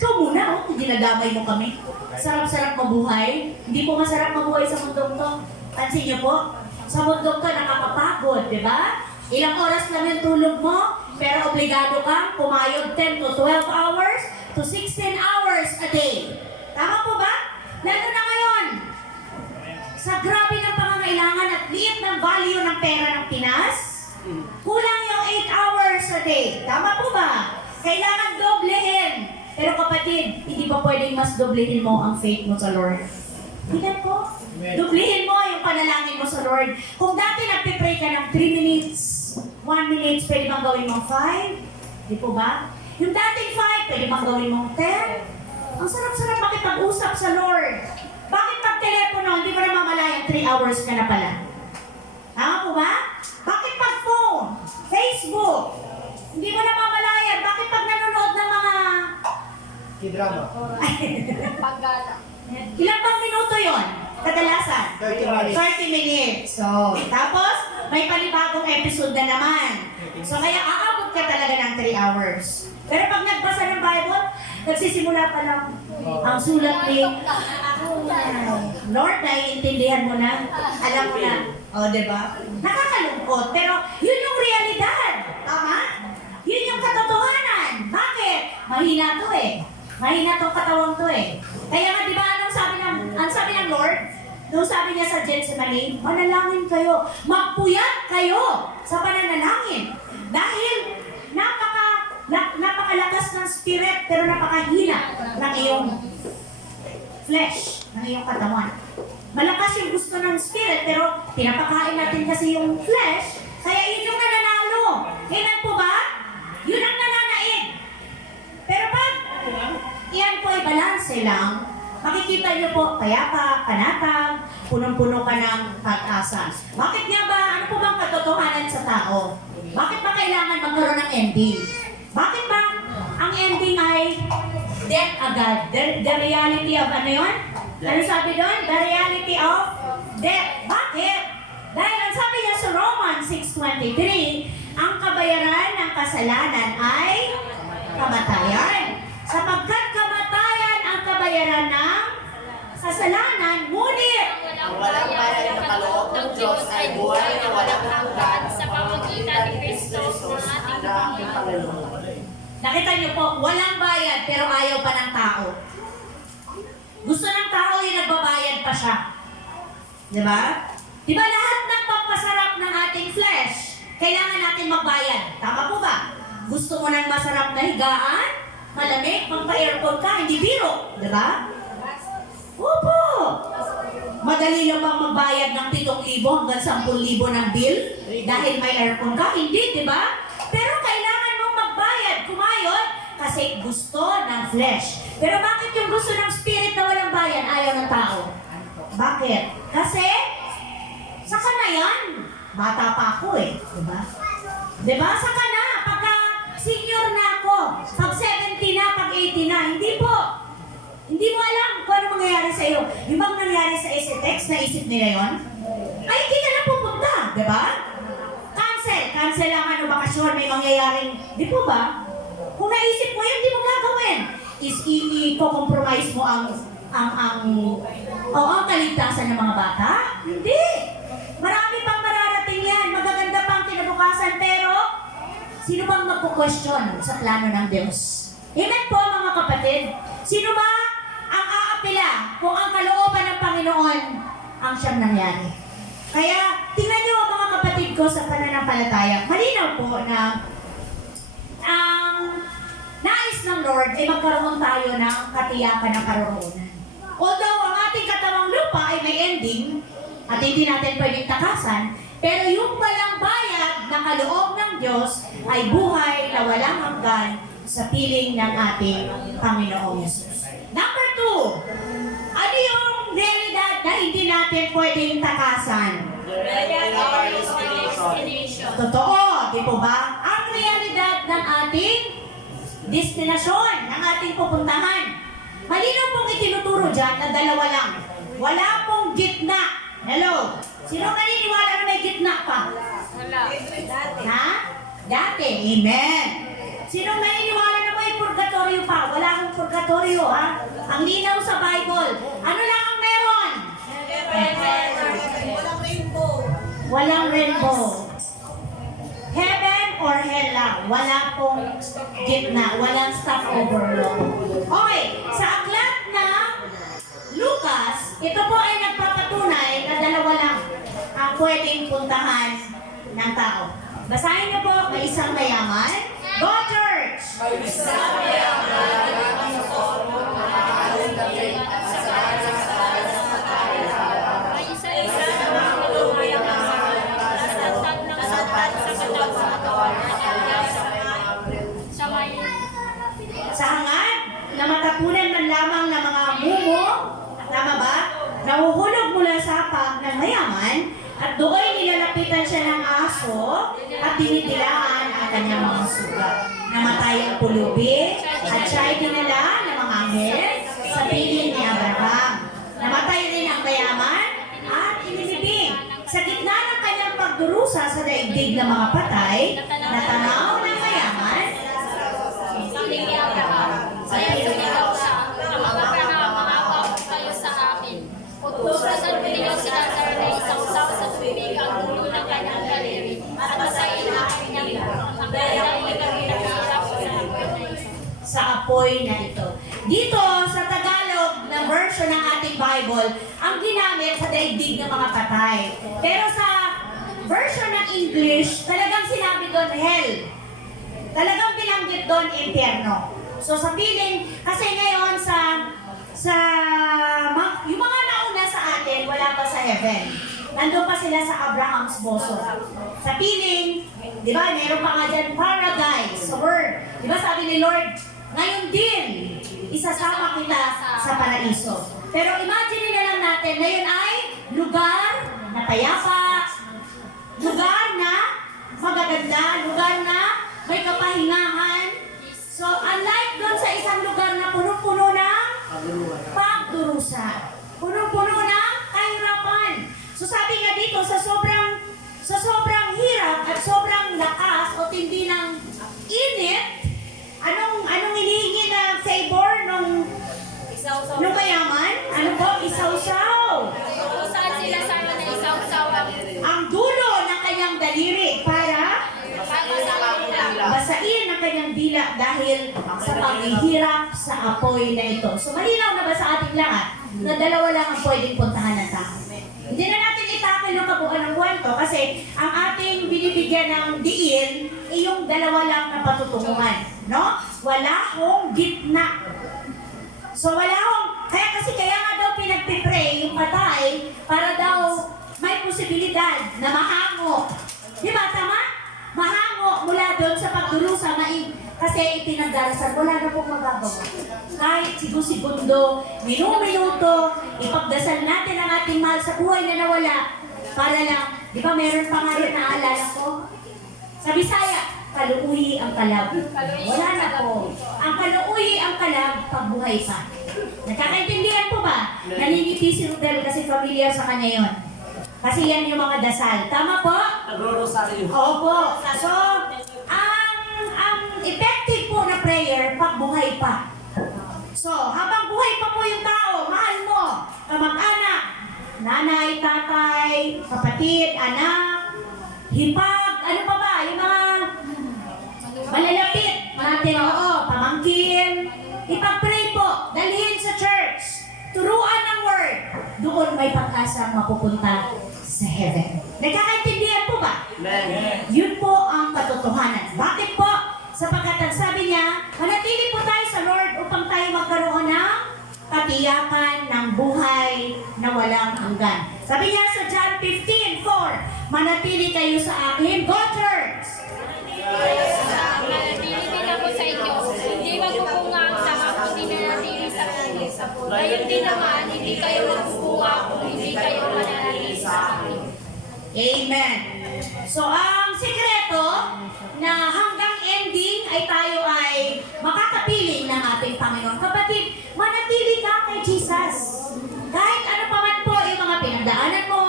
Ikaw muna, dinadamay mo kami. Sarap-sarap mabuhay. Hindi po masarap mabuhay sa mundong to. Pansin niyo po, sa mundong to nakakapagod, di ba? Ilang oras lang yung tulog mo, pero obligado kang pumayod 10 to 12 hours to 16 hours a day. Tama po ba? Lalo na ngayon, sa grabe ng pangangailangan at liit ng value ng pera ng Pinas, kulang yung 8 hours a day. Tama po ba? Kailangan doblehin. Pero kapatid, hindi pa pwedeng mas doblehin mo ang faith mo sa Lord. Tingnan po. Dublihin mo yung panalangin mo sa Lord. Kung dati nagpipray ka ng 3 minutes, 1 minute, pwede bang gawin mong 5? Di po ba? Yung dating 5, pwede bang gawin mong 10? Ang sarap-sarap makipag-usap sa Lord. Bakit pag telepono, hindi mo na mamalayang 3 hours ka na pala? Tama po ba? Bakit pag phone, Facebook, hindi mo na mamalayan? Bakit pag nanonood ng mga... Kidrama. Paggala. Ilang bang minuto yon? Kadalasan? 30 minutes. 30 minutes. So, tapos, may panibagong episode na naman. So, kaya aabot ka talaga ng 3 hours. Pero pag nagbasa ng Bible, nagsisimula pa lang ang sulat ni Lord, naiintindihan mo na, alam mo na. O, diba? Nakakalungkot, pero yun yung realidad. Tama? Yun yung katotohanan. Bakit? Mahina to eh. Mahina tong katawang to eh. Kaya nga, di ba, ang sabi ng Lord? Nung sabi niya sa Gethsemane, manalangin kayo, magpuyat kayo sa pananalangin. Dahil napakalakas ng spirit, pero napakahina ng iyong flesh, ng iyong katawan. Malakas yung gusto ng spirit, pero pinapakain natin kasi yung flesh, kaya yun yung nananalo. Amen po ba? Yun ang nananaig. Pero pag yan po ay balanse lang, makikita niyo po, payapa, panatag, punong-puno ka ng pag-asa. Bakit nga ba, ano po bang katotohanan sa tao? Bakit ba kailangan magkaroon ng ending? Bakit ba ang ending ay death agad? The reality of ano yun? Ano sabi doon? The reality of death. Bakit? Dahil ang sabi niya sa Romans 6:23, ang kabayaran ng kasalanan ay kamatayan. Sapagkat kamatayan ang kabayaran ng kasalanan, ngunit Ang walang bayan ng kaloob ng Diyos ay buhay na walang hanggan sa pamamagitan ni Kristo na ating Panginoon. nakita niyo po, walang bayad pero ayaw pa ng tao. Gusto ng tao yung nagbabayad pa siya. Di ba? Di ba lahat ng pampasarap ng ating flesh, kailangan natin magbayad. Tama po ba? Gusto mo ng masarap na higaan? Malamig, magpa-aircon ka, hindi biro. Di ba? Opo! Madali lang bang magbayad ng 7,000 hanggang 10,000 ng bill? Dahil may aircon ka? Hindi, di ba? Pero kailangan mong magbayad, kumayod, kasi gusto ng flesh. Pero bakit yung gusto ng spirit na walang bayan ayaw ng tao? Bakit? Kasi, saka na yan. Bata pa ako eh. Diba? Diba? Saka na. Pagka senior na ako. Pag 70 na, pag 80 na. Hindi po. Hindi mo alam kung ano mangyayari sa iyo. Yung bang nangyari sa SFX, naisip nila yun? Ay, hindi ka na pupunta. Diba? Cancel ang ano, bakasyon. May mangyayaring, di po ba? Kung naisip mo yun, di mo gagawin. Is i-compromise mo ang kaligtasan ng mga bata? Hindi. Marami pang mararating yan. Magaganda pang kinabukasan. Pero, sino bang magpo-question sa plano ng Diyos? Amen po, mga kapatid. Sino ba ang aapila kung ang kalooban ng Panginoon ang siyang nangyari? Kaya, tingnan niyo mga kapatid ko sa pananampalataya. Malinaw po na ang nais ng Lord ay magkaroon tayo ng katiyakan ng karoroonan. Although ang ating katawang lupa ay may ending at hindi natin pwedeng takasan, pero yung walang bayad na kaloob ng Diyos ay buhay na walang hanggan sa piling ng ating Panginoong Yesus. Number 2, ano yung realidad na hindi natin pwedeng takasan? Totoo, di po ba? Ang realidad ng ating destinasyon, ng ating pupuntahan. Malinaw pong itinuturo dyan na dalawa lang. Wala pong gitna. Hello? Sino naniniwala na may gitna pa? Wala. Ha? Dati. Amen. Sino naniniwala na may purgatorio pa? Wala akong purgatorio, ha? Ang linaw sa Bible. Ano lang ang meron? Walang rainbow. Heaven or hell lang. Wala pong gitna. Walang stopover. Okay. Sa aklat ng Lucas, ito po ay nagpapatunay na dalawa lang ang pwedeng puntahan ng tao. Basahin niyo po, may isang mayaman. Go church! May isang mayaman na na matapunan man lamang ng mga mumo, tama ba? Nahuhulog mula sa hapag ng mayaman, at doon nilalapitan siya ng aso at dinidilaan ang kanyang mga sugat. Namatay ang pulubi at siya ay dinala ng mga anghel sa piling ni Abraham. Namatay rin ang mayaman at inilibing. Sa gitna ng kanyang pagdurusa sa daigdig ng mga patay, natanaw ng mayaman Sa piling ni Abraham. Kaya sumigaw siya, ang mga Abraham, maawa po kayo sa akin. Utusan ko ninyo si Lazar na isawsaw sa tubig ang dulo ng kanyang daliri at masayin ang kanyang dahil kami naghihirap sa apoy na ito. sa apoy na ito. Dito sa Tagalog na version ng ating Bible, ang ginamit sa daigdig ng mga patay. Pero sa version ng English, talagang sinabi doon hell. Talagang binanggit doon impyerno. So sa piling, kasi ngayon yung mga nauna sa atin, wala pa sa heaven. Nandun pa sila sa Abraham's bosom. Sa piling, di ba, meron pa nga dyan paradise, sa word. Di ba sabi ni Lord, ngayon din, isasama kita sa paraiso. Pero imagine na lang natin, ngayon ay lugar na payapa, lugar na magaganda, lugar na may kapahingahan. So, unlike doon sa isang lugar na punong-puno ng pagdurusa, punong-puno ng kahirapan. So, sabi nga dito, sa sobrang hirap at sobrang lakas o tindi ng init, anong hinihingi na favor nung mayaman? Ano po? Isawsaw. Kung saan sila sana na isawsaw Ang dulo ng kanyang daliri para basain ang kanyang dila dahil sa paghihirap sa apoy na ito. So malinaw na ba sa ating lahat na dalawa lang ang pwedeng puntahan ng tao? Hindi na natin itakil ng kabuuan ng kwento kasi ang ating binibigyan ng diin ay yung dalawa lang na patutunguhan. No? Wala hong gitna. So wala hong, kaya nga daw pinagpipray yung patay para daw may posibilidad na mahango. Di ba, tama? Mahango mula doon sa pagdurusa, kasi itinagdarasan, wala na pong magagawa. Kahit segundo, minuto, ipagdasal natin ang ating mahal sa buhay na nawala para lang, di ba meron pa nga rin naalala ko? Sa Bisaya, kaluuyi ang kalab. Wala na po. Ang kaluuyi ang kalab, pagbuhay pa. Nakakaintindihan po ba? Naningiti si Rudel kasi familiar sa kanya yon. Kasi yan yung mga dasal. Tama po? Nagro-rosaryo. Opo. So, ang effective po na prayer, pag buhay pa. So, habang buhay pa po yung tao, mahal mo, kamag-anak, nanay, tatay, kapatid, anak, hipag, ano pa ba, yung mga malalapit natin, pamangkin, ipag-pray po, dalhin sa church, turuan ng word, doon may pag-asang mapupunta sa heaven. Nagkakaintindihan po ba? Amen. Yun po ang katotohanan. Bakit po? Sapagkat ang sabi niya, manatili po tayo sa Lord upang tayo magkaroon ng katiyakan ng buhay na walang hanggan. Sabi niya sa John 15:4, manatili kayo sa akin. Go church! Manatili din ako sa inyo. Hindi magpupunga ang sanga kung hindi nanatili sa akin. Gayon din naman, hindi kayo magpupunga kung hindi kayo mananatili sa akin. Amen. So, ang sikreto na hanggang ending ay tayo ay makakapiling ng ating Panginoon. Kapatid, manatili ka kay Jesus. Kahit ano pa man po yung mga pinagdaanan mo,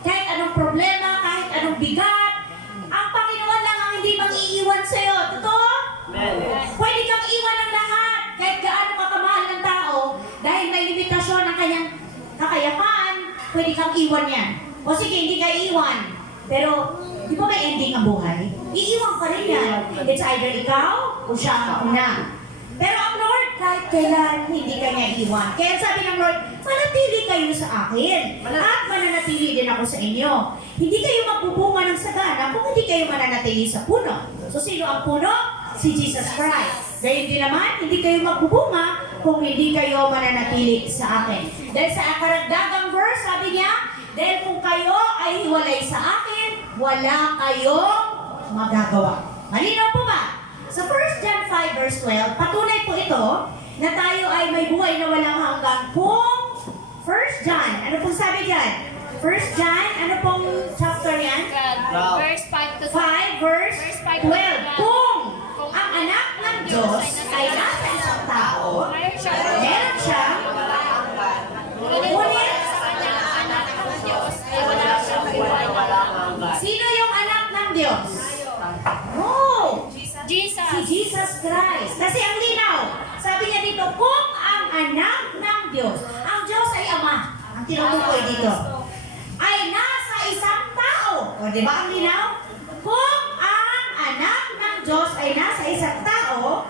kahit anong problema, kahit anong bigat, ang Panginoon lang ang hindi mag-iiwan sa'yo. Totoo? Amen. Pwede kang iwan ng lahat, kahit gaano ka kamahal ng tao, dahil may limitasyon ng kanyang kakayapan, pwede kang iwan yan. O sige, hindi ka iwan. Pero, di ba may ending ang buhay? Iiwan ka rin yan. It's either ikaw o siya ang una. Pero ang Lord, kahit kailan, hindi ka niya iwan. Kaya sabi ng Lord, manatili kayo sa akin. At mananatili din ako sa inyo. Hindi kayo magbubunga ng sagana kung hindi kayo mananatili sa puno. So, sino ang puno? Si Jesus Christ. Dahil din naman, hindi kayo magbubunga kung hindi kayo mananatili sa akin. Dahil sa karagdagang verse, sabi niya, dahil kung kayo ay hiwalay sa akin, wala kayong magagawa. Malinaw po ba? Sa 1 John 5 verse 12, patunay po ito na tayo ay may buhay na walang hanggan. Kung 1 John, ano pong sabi dyan? 1 John, ano pong chapter yan? God. Verse 5 to 5 verse 12. Kung ang anak ng Diyos ay nasa isang tao, Mayroon siya. meron siyang ngunit Sa kanya, ang anak ng Diyos ay wala siyang buhay na walang. sino yung anak ng Diyos? Oh, Jesus. si Jesus Christ. Kasi ang linaw, sabi niya dito, kung ang anak ng Diyos, ang Diyos ay Ama, ang tinutukoy dito, ay nasa isang tao. O, di ba ang linaw? Kung ang anak ng Diyos ay nasa isang tao,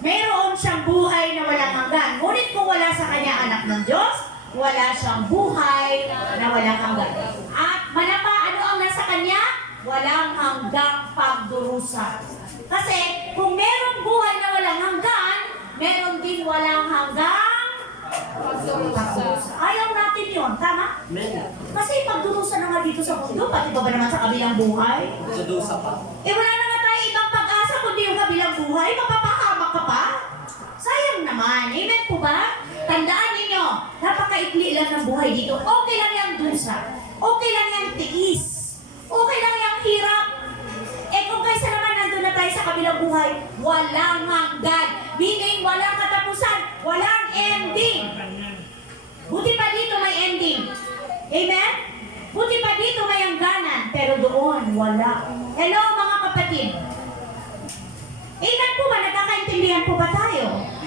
mayroon siyang buhay na walang hanggan. Ngunit kung wala sa kanya anak ng Diyos, wala siyang buhay na walang hanggan. At manapa, ano ang nasa kanya? Walang hanggang pagdurusa. Kasi kung merong buhay na walang hanggan, meron din walang hanggang pagdurusa. Ayaw natin yun, tama? Kasi pagdurusa na nga dito sa mundo, pati ba naman sa kabilang buhay? Dudusa pa. Wala na nga tayo ibang pag-asa kundi yung kabilang buhay, mapapahamak ka pa? Sayang naman, amen po ba? Tandaan ninyo, napakaikli lang ng buhay dito. Okay lang yung dusa, okay lang yung tiis, okay lang yung hirap. Eh kung kaysa naman nandun na tayo sa kabilang buhay, walang hanggan, meaning walang katapusan, walang ending. Buti pa dito may ending. Amen? Buti pa dito may hangganan, pero doon wala. Hello mga kapatid. Amen po ba? Nagkakaintindihan po ba tayo?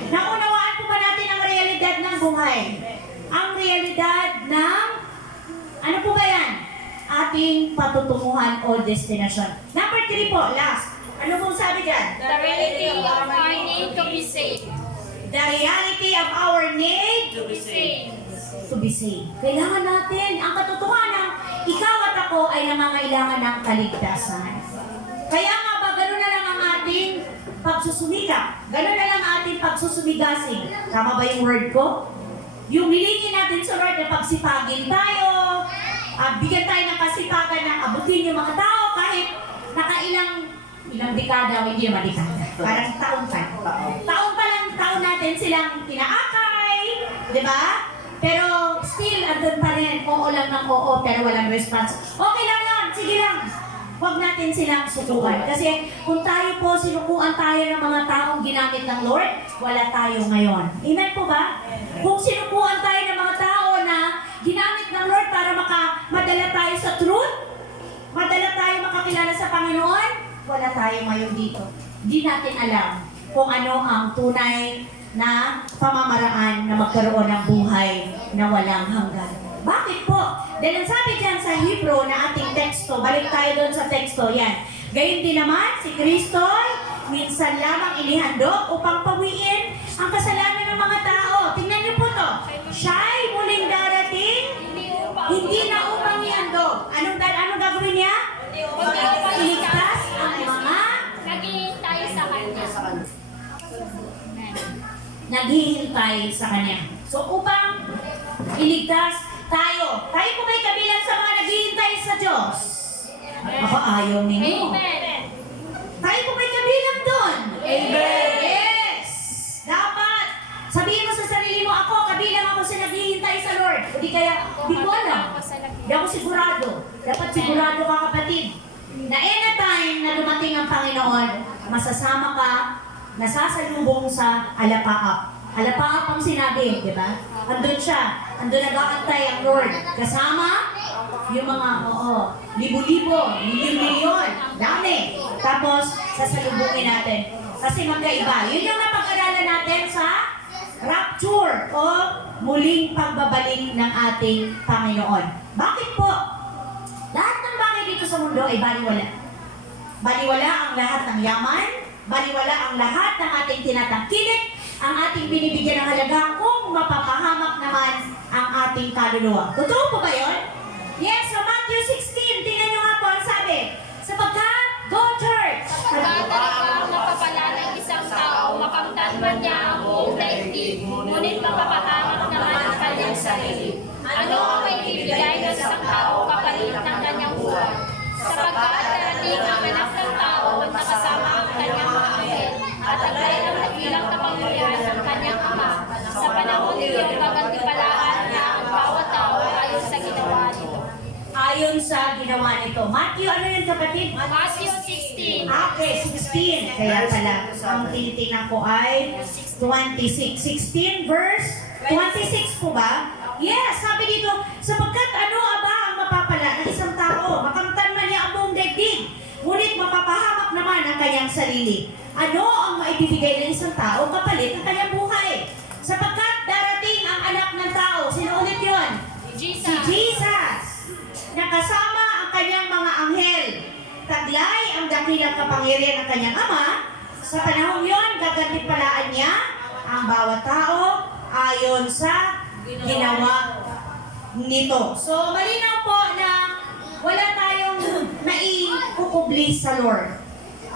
Naunawaan po ba natin ang realidad ng buhay? Ang realidad ng, ano po ba yan? Ating patutunguhan o destination. Number 3 po, last. Ano pong sabi dyan? The reality of our need to be saved. The reality of our need To be saved. to be saved. Kailangan natin, ang katotohanan, ikaw at ako ay nangangailangan ng kaligtasan. Kaya nga ba, gano'n na lang ang ating pagsusumika. Gano'n na lang ang ating pagsusumigasing. Tama ba yung word ko? Yung hilingin natin sa Lord na pagsipagin tayo, bigyan tayo ng kasipagan na abutin yung mga tao kahit nakailang dekada o hindi naman dekada. Parang taon pa. Taon pa lang taon natin silang inaakay, di ba? Pero still, andun pa rin, oo lang ng oo, pero walang response. Okay lang yan, sige lang. Huwag natin silang sukuan. Kasi kung tayo po, sinukuan tayo ng mga taong ginamit ng Lord, wala tayo ngayon. Amen po ba? Kung sinukuan tayo ng mga tao na ginamit ng Lord para madala tayo sa truth, madala tayo makakilala sa Panginoon, wala tayo ngayon dito. Hindi natin alam kung ano ang tunay na pamamaraan na magkaroon ng buhay na walang hanggan. Bakit po? Dahil ang sabi dyan sa Hebrew na ating teksto, balik tayo doon sa teksto, yan. Gayun din naman, si Kristo minsan lamang inihandog upang pawiin ang kasalanan ng mga tao. Tingnan niyo po to. Siya'y muling darating, hindi na upang ihandog. Anong gagawin niya? Iligtas ang mga Naghihintay sa Kanya. naghihintay sa Kanya. So upang iligtas tayo. Tayo po may kabilang sa mga naghihintay sa Diyos. Ako ayaw ninyo. Amen. Tayo po may kabilang doon. Amen. Yes! Dapat sabihin mo sa sarili mo, ako, kabilang ako sa naghihintay sa Lord. Hindi kaya, di ko alam. Hindi ako sigurado. Dapat sigurado ka, kapatid. Na anytime na dumating ang Panginoon, masasama ka, nasasalubong sa alapaap. Alapaap ang sinabi, di ba? Andun siya. Andun nag-aantay ang Lord. Kasama yung mga, libo-libo, milyon-milyon, dami. Tapos, sasalubungin natin. Kasi magkaiba. Yun yung napag-aralan natin sa rapture o muling pagbabalik ng ating Panginoon. Bakit po? Lahat ng bagay dito sa mundo ay baliwala. Baliwala ang lahat ng yaman, baliwala ang lahat ng ating tinatangkilik, ang ating binibigyan ng halaga kung mapapahamak naman ang ating kaluluwa. Totoo po ba yun? Yes, sa Matthew 16, tingnan nyo nga po ang sabi, sapagkat, go church! Sapagkat ang napapala ng isang tao, makamtan man niya ang buong daigdig, ngunit mapapahamak naman ang kanyang sarili. Ano ang may bibigay ng isang tao kapalit ng kanyang buhay? Sapagkat darating ang anak ng tao at nakasama ang kanyang mga anghel, at ang kanyang dakilang kapangyarihan ng kanyang ito? Matthew, ano yun kapatid? Matthew 16. Okay, 16. Kaya pala, ang tinitingnan ko ay 26. 16 verse 26 po ba? Yes, sabi dito, sapagkat ano aba ang mapapala ng isang tao, makamtan man niya ang buong daigdig, ngunit mapapahamak naman ang kanyang sarili. Ano ang maibibigay ng isang tao kapalit ng kanyang buhay? Sapagkat darating ang anak ng tao, sino ulit yun? Si Jesus. Jesus, nakasama ang kanyang mga anghel. Taglay ang dakilang kapangyarihan ng kanyang ama. Sa panahong yon, gagantimpalaan niya ang bawat tao ayon sa ginawa nito. So, malinaw po na wala tayong naipupublish sa Lord.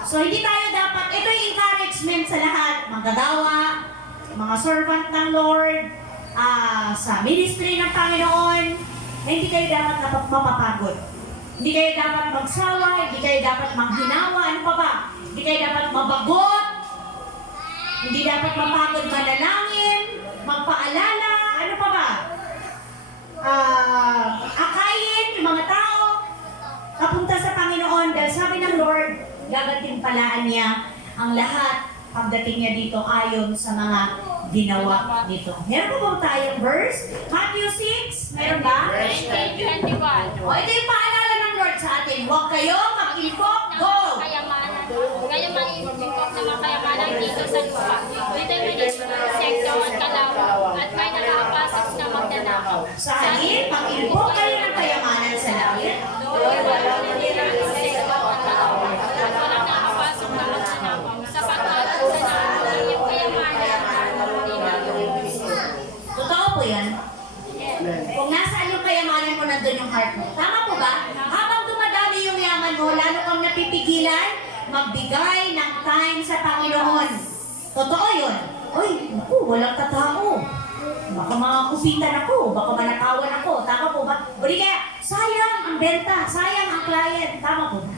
So, hindi tayo dapat, ito yung encouragement sa lahat, manggagawa, mga servant ng Lord, sa ministry ng Panginoon, na hindi kayo dapat mapapagod. Hindi kayo dapat magsawa, hindi kayo dapat maghinawa, ano pa ba? Hindi kayo dapat mabagot, hindi dapat mapagod manalangin, magpaalala, ano pa ba? Akayin yung mga tao, kapunta sa Panginoon, dahil sabi ng Lord, gagantimpalaan niya ang lahat pagdating niya dito ayon sa mga ginawa nito. Meron po ba tayong verse? Matthew 6, meron ba? 19:21. O, ito yung paalala ng Lord sa atin. Huwag kayo mag-ilpok, go! Kayamanan. Kaya mag-ilpok na makayamanan dito sa lupa. Dito yung insekto at kalaw at may nakakapasok na magnanakaw. Sa halip, mag-ilpok kayo ng kayamanan sa langit. Doon wala nila ang insekto at kalaw at walang nakakapasok na magnanakaw. Sapagkat sa namin yung kayamanan Totoo po yan. Kung nasaan yung kayamanan mo, nandun yung heart mo. Tama po ba? Habang dumadami yung yaman mo, lalo kang napipigilan, magbigay ng time sa Panginoon. Totoo yun. Uy, naku, walang tatao. Baka makakupitan ako, baka manakawan ako. Tama po ba? O di kaya, sayang ang benta, sayang ang client. Tama po ba?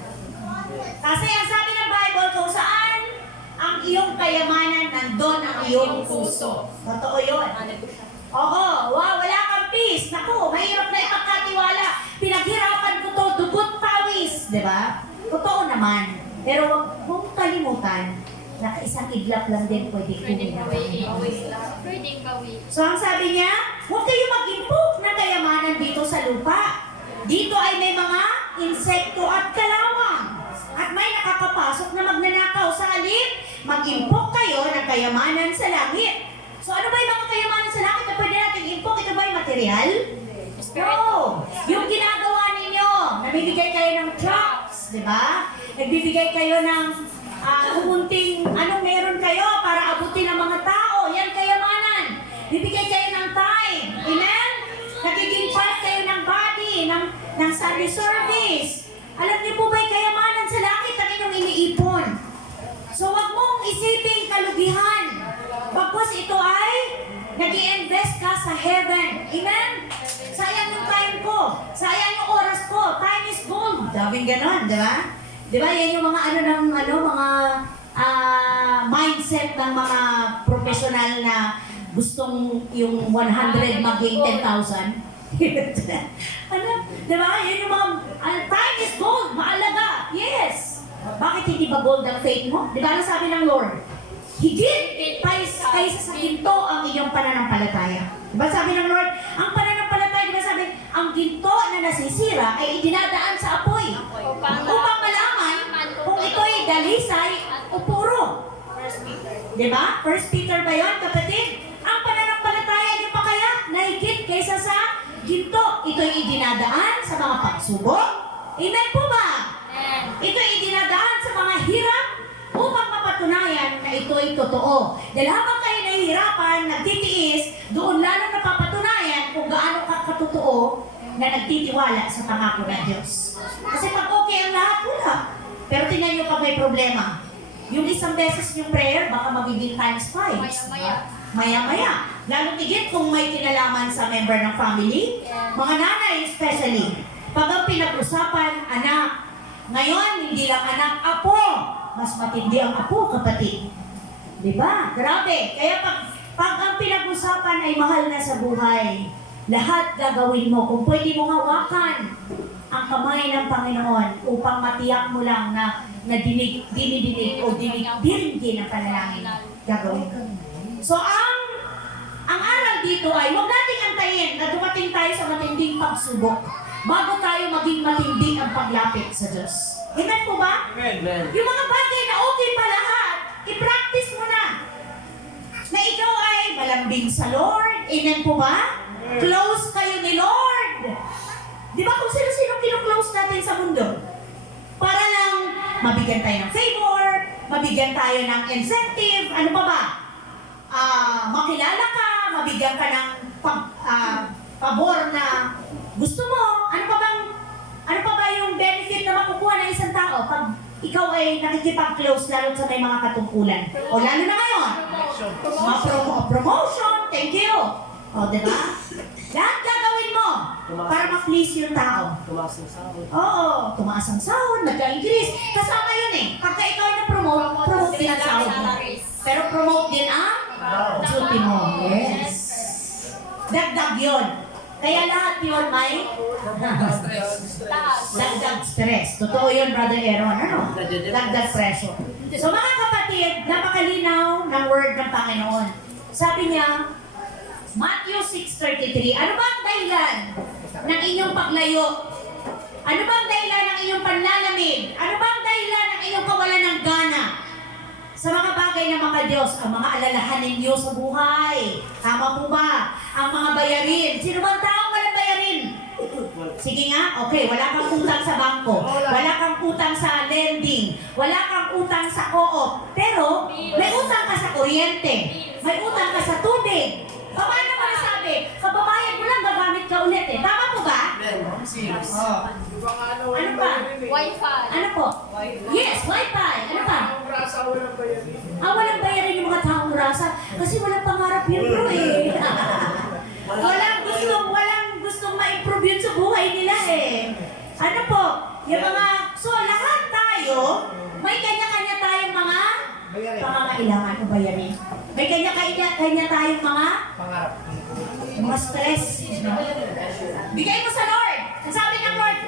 Kasi ang sabi ng Bible, kung saan ang iyong kayamanan, nandun ang iyong puso. Totoo yun. Oo, wow, wala kang peace. Naku, mahirap na ipagkatiwala. Pinaghirapan ko to, dugot pawis. Diba? Totoo naman. Pero huwag mong kalimutan na isang idlap lang din pwede pwedeng kunin. bawiin. Pwedeng bawiin. So ang sabi niya, huwag kayo mag-impok na kayamanan dito sa lupa. Dito ay may mga insekto at kalawang. At may nakakapasok na magnanakaw sa halip. Mag-impok kayo ng kayamanan sa langit. So ano ba yung mga kayamanan sa langit na pwede natin impok? Ito ba yung material? No! Yung ginagawa ninyo, namibigay kayo ng trucks, di ba? Nagbibigay kayo ng umunting anong meron kayo para abutin ang mga tao. Yan kayamanan. Bibigay kayo ng time. Amen? Nagiging part kayo ng body, ng Sunday service. Alam niyo po ba yung kayamanan sa langit ang inyong iniipon? So wag mong isiping kalugihan. Pagkos ito ay nag-i-invest ka sa heaven. Amen? Sayang yung time ko. Sayang yung oras ko. Time is gold. Daming ganon, di ba? Di ba, yan yung mga mga mindset ng mga professional na gustong yung 100 maging 10,000. Ano? Di ba? Yan yung mga, time is gold. Maalaga. Yes. Bakit hindi ba gold ang faith mo? Di ba, ano sabi ng Lord? Higit kaysa sa ginto ang iyong pananampalataya. Diba sabi ng Lord, ang pananampalataya, diba sabi, ang ginto na nasisira ay idinadaan sa apoy upang malaman kung ito'y dalisay o puro. Diba? 1 Peter ba yun, kapatid? Ang pananampalataya niyo pa kaya na higit kaysa sa ginto. Ito'y idinadaan sa mga pagsubok. Amen po ba? Ito'y idinadaan sa mga hirap upang mapatunayan na ito'y totoo. Dahil habang kayo nahihirapan, nagtitiis, doon lalong napapatunayan kung gaano ka katotoo na nagtitiwala sa pangako ng Diyos. Kasi pag okay ang lahat, wala. Pero tingnan nyo pag may problema. Yung isang beses yung prayer, baka magiging times 5. Maya-maya. Lalo tigit kung may kinalaman sa member ng family, mga nanay especially. Pag ang pinag-usapan, anak, ngayon, hindi lang anak, apo. Mas matindi ang apo, kapatid. Diba? Grabe. Kaya pag ang pinag-usapan ay mahal na sa buhay, lahat gagawin mo. Kung pwede mong hawakan ang kamay ng Panginoon upang matiyak mo lang na dinidinig o dinidiringgin ang panalangin. Gagawin ko. So, ang aral dito ay huwag nating antayin na dumating tayo sa matinding pagsubok bago tayo maging matindi ang paglapit sa Diyos. Amen po ba? Amen. Yung mga bagay na okay pa lahat, i-practice mo na. Na ikaw ay malambing sa Lord. Amen po ba? Close kayo ni Lord. Di ba kung sino-sino kino-close natin sa mundo? Para lang mabigyan tayo ng favor, mabigyan tayo ng incentive, ano pa ba? Makilala ka, mabigyan ka ng pabor na gusto mo. Ano pa ba yung benefit na makukuha ng isang tao pag ikaw ay nakikipag-close lalo sa may mga katungkulan? O lalo na ngayon, promotion, thank you. O, diba? Lahat gagawin mo para ma-please yung tao. Tumaas ng sahod. Oo, tumaas ang sahod, nagka-increase. Kasama yun eh. Pagka ikaw ay na-promote, promote din ang sahod mo. Pero promote din ang duty mo. Yes. Dagdag yun. Kaya lahat yun may dagdag stress. Totoo yun, Brother Aaron. Ano? Dagdag pressure. So mga kapatid, napakalinaw ng word ng Panginoon. Sabi niya, Matthew 6:33, ano ba ang dahilan ng inyong paglayo? Ano ba ang dahilan ng inyong panlalamig? Ano ba ang dahilan ng inyong kawalan ng gana? Sa mga bagay na mga Diyos, ang mga alalahanin niyo sa buhay. Tama po ba? Ang mga bayarin. Sino bang taong walang bayarin? Sige nga, okay, wala kang utang sa bangko, wala kang utang sa lending, wala kang utang sa co-op, pero may utang ka sa kuryente, may utang ka sa tubig. Paano mo nasabi? Kababayan mo lang, gagamit ka ulit eh. Tama po ba? Ano pa? Wi-Fi. Ano po? Yes, Wi-Fi. Ano pa? Walang bayarin yung mga taong rasa. Kasi walang pangarap yun bro eh. walang gustong ma-improve yun sa buhay nila eh. Ano po? Yung mga, so lahat tayo, may kanya-kanya tayong mga pangangailangan o bayarin. May kanya-kanya tayong mga stress. No? Bigay mo sa Lord. Ang sabi ng Lord,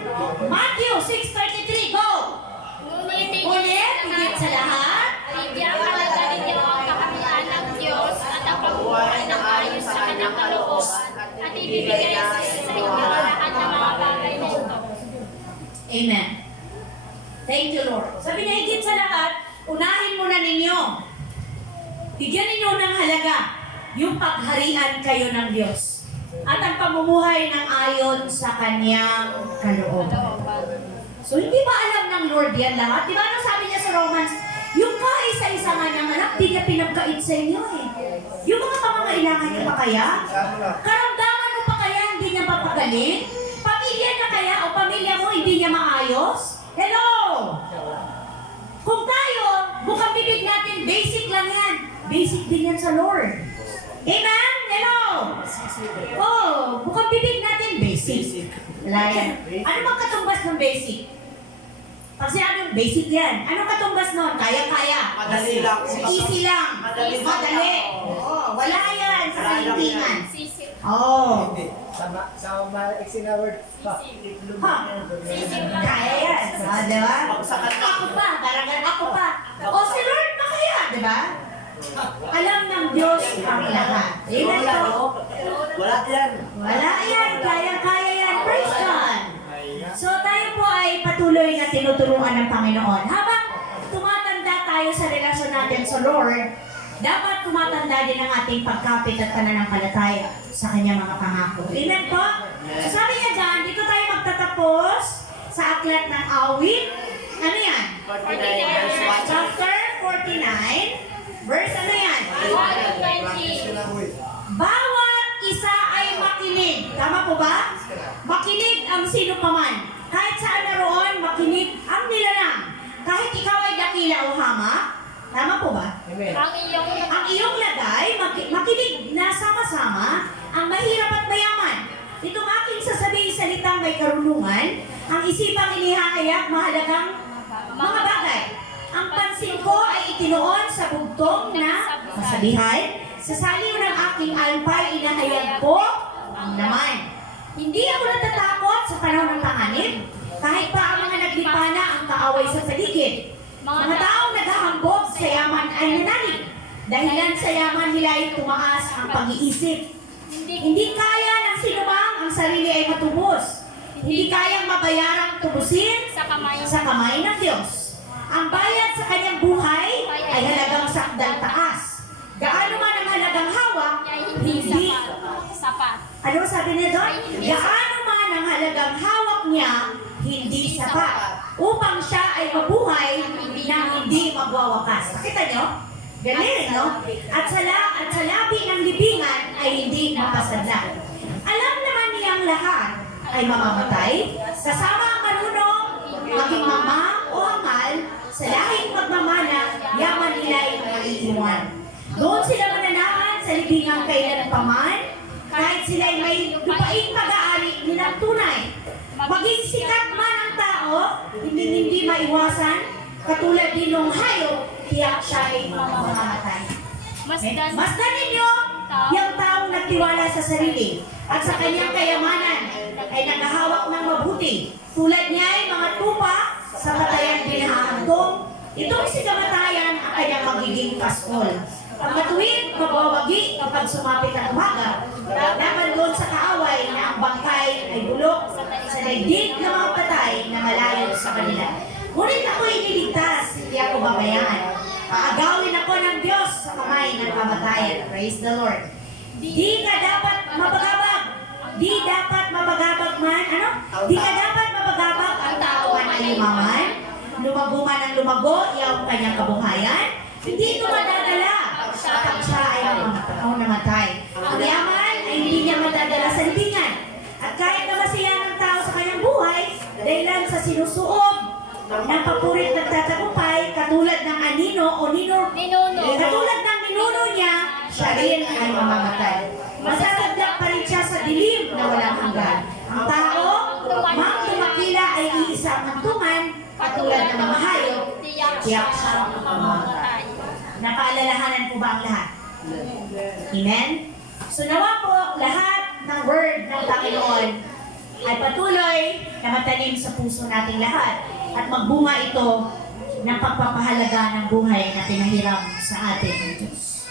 Matthew 6:33, go! Ngunit Higit sa lahat, bigyan ka na ninyo ang kaharian ng Diyos at ang pagbuhay ng ayon sa kanyang kalooban at ibibigay sa inyo lahat ng mga bagay na ito. Amen. Thank you, Lord. Sabi niya, higit sa lahat, unahin muna ninyo. Bigyan ninyo ng halaga yung pagharian kayo ng Diyos at ang pamumuhay ng ayon sa kanyang kalooban. So, hindi ba alam ng Lord yan lahat? Di ba ano sabi niya sa Romans? Yung kaisa-isa nga niyang anak, di niya pinagkait sa inyo eh. Yung mga pangangailangan niya pa kaya? Karamdaman mo pa kaya hindi niya papagaling? Pamilya niya kaya o pamilya mo hindi niya maayos? Hello! Kung tayo, bukang bibig natin, basic lang yan. Basic din yan sa Lord. Amen? Hello! Oh, bukang bibig natin, basic. Wala yan. Ano bang katumbas ng basic? Pag sinabi yung basic yan, anong katumbas nun? Kaya-kaya. Madali lang. Easy lang. Madali. Oo, wala yan sa kalintingan. Sisip. Oo. Sa maiksi na word, Ha? Kaya yan. Diba? Pagsakan na. Ako pa. Parang ako pa. O si Lord na kaya, diba? Alam ng Diyos ang lahat. Amen po? Wala yan. Wala yan. Kaya-kaya yan. Praise God. So tayo po ay patuloy na tinuturuan ng Panginoon. Habang tumatanda tayo sa relasyon natin sa Lord, dapat tumatanda din ang ating pagkapit at pananampalataya sa kanyang mga pangako. Amen po? So sabi niya dyan, dito tayo magtatapos sa aklat ng awit. Ano yan? 49. Chapter 49. Verse ano yan? 120. Bawat isa ay makinig. Tama po ba? Makinig ang sino paman. Kahit saan naroon, makinig ang nilalang. Kahit ikaw ay dakila o hamak. Tama po ba? Ang iyong lagay, makinig na sama-sama ang mahirap at mayaman. Itong aking sasabihin salitang may karunungan, ang isipang inihahayag mahalagang mga bagay. Ang pansin ko ay itinuon sa bugtong na kasabihan. Sa saliw ng aking alpay, inahayag ko ang laman. Hindi ako natatakot sa panahon ng panganib, kahit pa ang mga naglipana ang kaaway sa paligid. Mga taong naghahambog sa yaman ay nanalig. Dahilan sa yaman nila ay tumaas ang pag-iisip. Hindi kaya ng sinumang ang sarili ay matubos. Hindi kayang mabayarang tubusin Sa kamay. sa kamay ng Diyos. Ang bayad sa kanyang buhay ay halagang sakdal taas. Gaano man ang halagang hawak, Ay hindi hindi. sapat. Ano sabi niya doon? Gaano man ang halagang hawak niya, hindi sapat. Upang siya ay mabuhay nang hindi magwawakas. Nakita niyo? Galing, no? At sa labi ng libingan ay hindi mapasadla. Alam naman niyang lahat ay mamamatay, kasama ang marunong, maging mama o amal, sa lahing pagmamana, yaman nila ay maiiwan. Doon sila mananahan sa libingang kailanpaman, kahit sila ay may lupaing pag-aari nilang tunay. Maging sikat man ang tao, hindi maiwasan, katulad din ng hayop, tiyak siya ay mamamatay. Masdan ninyo yung taong nagtiwala sa sarili at sa kanyang kayamanan ay naghahawak ng mabuti. Tulad niya ay mga tupa sa katayan binahandong. Itong si kamatayan ang kanyang magiging paskol. Ang matuwid, magwawagi kapag sumapit ang umaga. Dapat doon sa kaaway na ang bangkay ay bulok sa daigdig ng mga patay na malayo sa kanila. Ngunit ako iniligtas, hindi ako babayaan. Aagawin ako ng Diyos sa kamay ng kamatayan. Praise the Lord. Di ka dapat mabagabag. Di dapat mabagabag man. Ano? Di ka dapat mabagabag ang tao man ay lumaman. Lumago man ang lumago, iyaw ang kanyang kabuhayan. Hindi ito madadala kapag siya ay namatay. Ang yaman ay hindi niya madadala sa libingan. At kahit na masiyahan ng tao sa kanyang buhay, dahilan sa sinusuog ng papurit nagtatagumpay, katulad ng anino o ninuno. Katulad ng ninuno niya, siya rin ay mamamatay. Masasadlak pa rin siya sa dilim na walang hanggan. Ang tao, mang tumakila ay iisa ang hantungan, katulad ng mga hayop, tiyak siya ang mamamatay. Napaalalahanan po ba ang lahat? Amen? So nawa po, lahat ng word ng Panginoon ay patuloy na matanim sa puso nating lahat at magbunga ito ng pagpapahalaga ng buhay na pinahiram sa atin ng Diyos.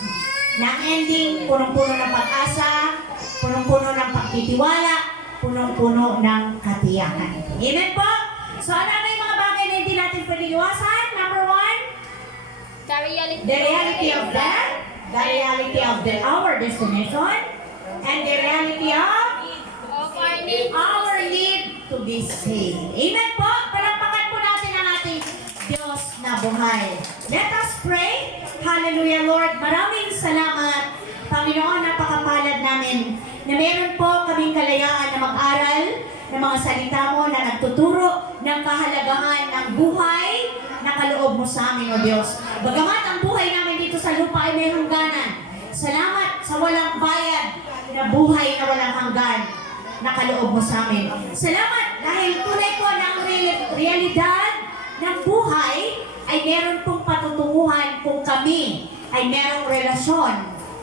Na ang ending, punong-puno ng pag-asa, punong-puno ng pagtitiwala, punong-puno ng katiyakan. Amen po? So ano yung mga bagay na hindi natin pwede iwasan? Number one, The reality of death, the reality of our destination, and the reality of our need to be saved. Amen po? Palakpakan po natin ang ating Diyos na buhay. Let us pray. Hallelujah, Lord. Maraming salamat, Panginoon, napakapalad namin na meron po kaming kalayaan na mag-aral ng mga salita mo na nagtuturo ng kahalagahan ng buhay na kaloob mo sa amin, O Diyos. Bagamat ang buhay namin dito sa lupa ay may hangganan, salamat sa walang bayad na buhay na walang hanggan na kaloob mo sa amin. Salamat dahil tunay po na ang realidad ng buhay ay meron pong patutunguhan kung kami ay merong relasyon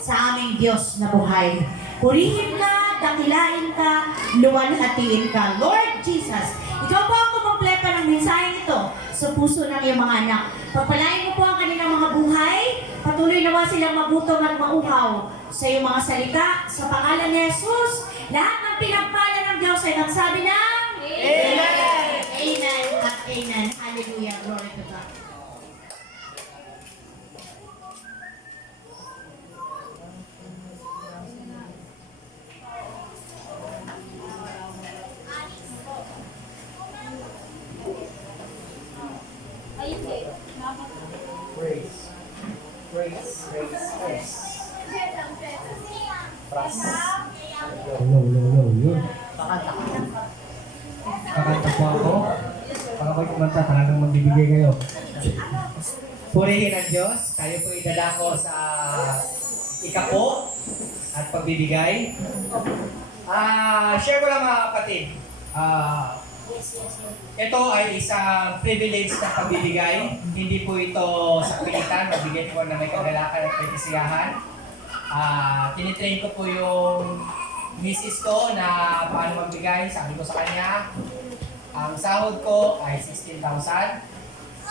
sa aming Diyos na buhay. Purihin ka, dakilain ka, luwalhatiin ka. Lord Jesus, ikaw po ang kumumpleto ng mensaheng ito sa puso ng iyong mga anak. Pagpalain mo po ang kanilang mga buhay, patuloy nawa silang magutom at mauhaw sa iyong mga salita. Sa pangalan ni Jesus, lahat ng pinagpala ng Diyos ay nagsabi ng Amen! Amen at Amen. Hallelujah. Glory to God. Hello. Yun. Kakanta po ako. Pag ako'y kumanta, talagang magbibigay kayo. Purihin ang Diyos. Tayo po idadako sa ikapo at pagbibigay. Share ko lang mga kapatid. Ito ay isang privilege na pagbibigay. Hindi po ito sa pilitan. Magbigay po na may kagalakan at may kasiyahan. Tinitrain ko po yung misis ko na paano magbigay. Sabi ko sa kanya, ang sahod ko ay 16,000.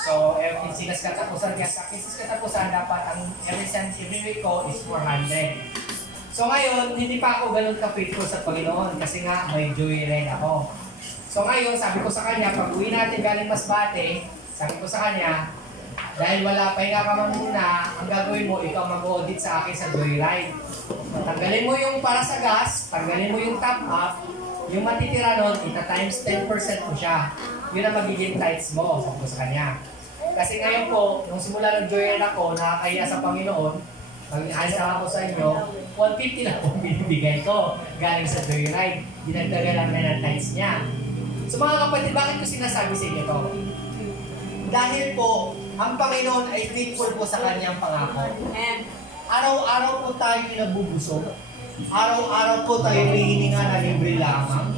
So, every since katapusan, kaya sa since katapusan, dapat ang every week ko is 400. So ngayon, hindi pa ako ganun ka-faithful sa Panginoon kasi nga may joyride ako. So ngayon, sabi ko sa kanya, pag uwi natin galing Masbate, sabi ko sa kanya, dahil wala pa nga ka man muna, ang gagawin mo, ikaw mag-audit sa akin sa joyride. Tanggalin mo yung para sa gas, tanggalin mo yung top up, yung matitira nun, ita-times 10% mo siya. Yun ang magiging tithes mo, sabi ko sa kanya. Kasi ngayon po, nung simula ng joyride ako, nakakahiya sa Panginoon, mag-answer ako sa inyo, 150 lang po binibigay ko galing sa joyride. Dinagdagan lang na ng tithes niya. So mga kapatid, bakit ko sinasabi sa inyo to? Dahil po, ang Panginoon ay faithful po sa kanyang pangako. Araw-araw po tayo nabubusog. Araw-araw po tayo hihininga na libre lamang.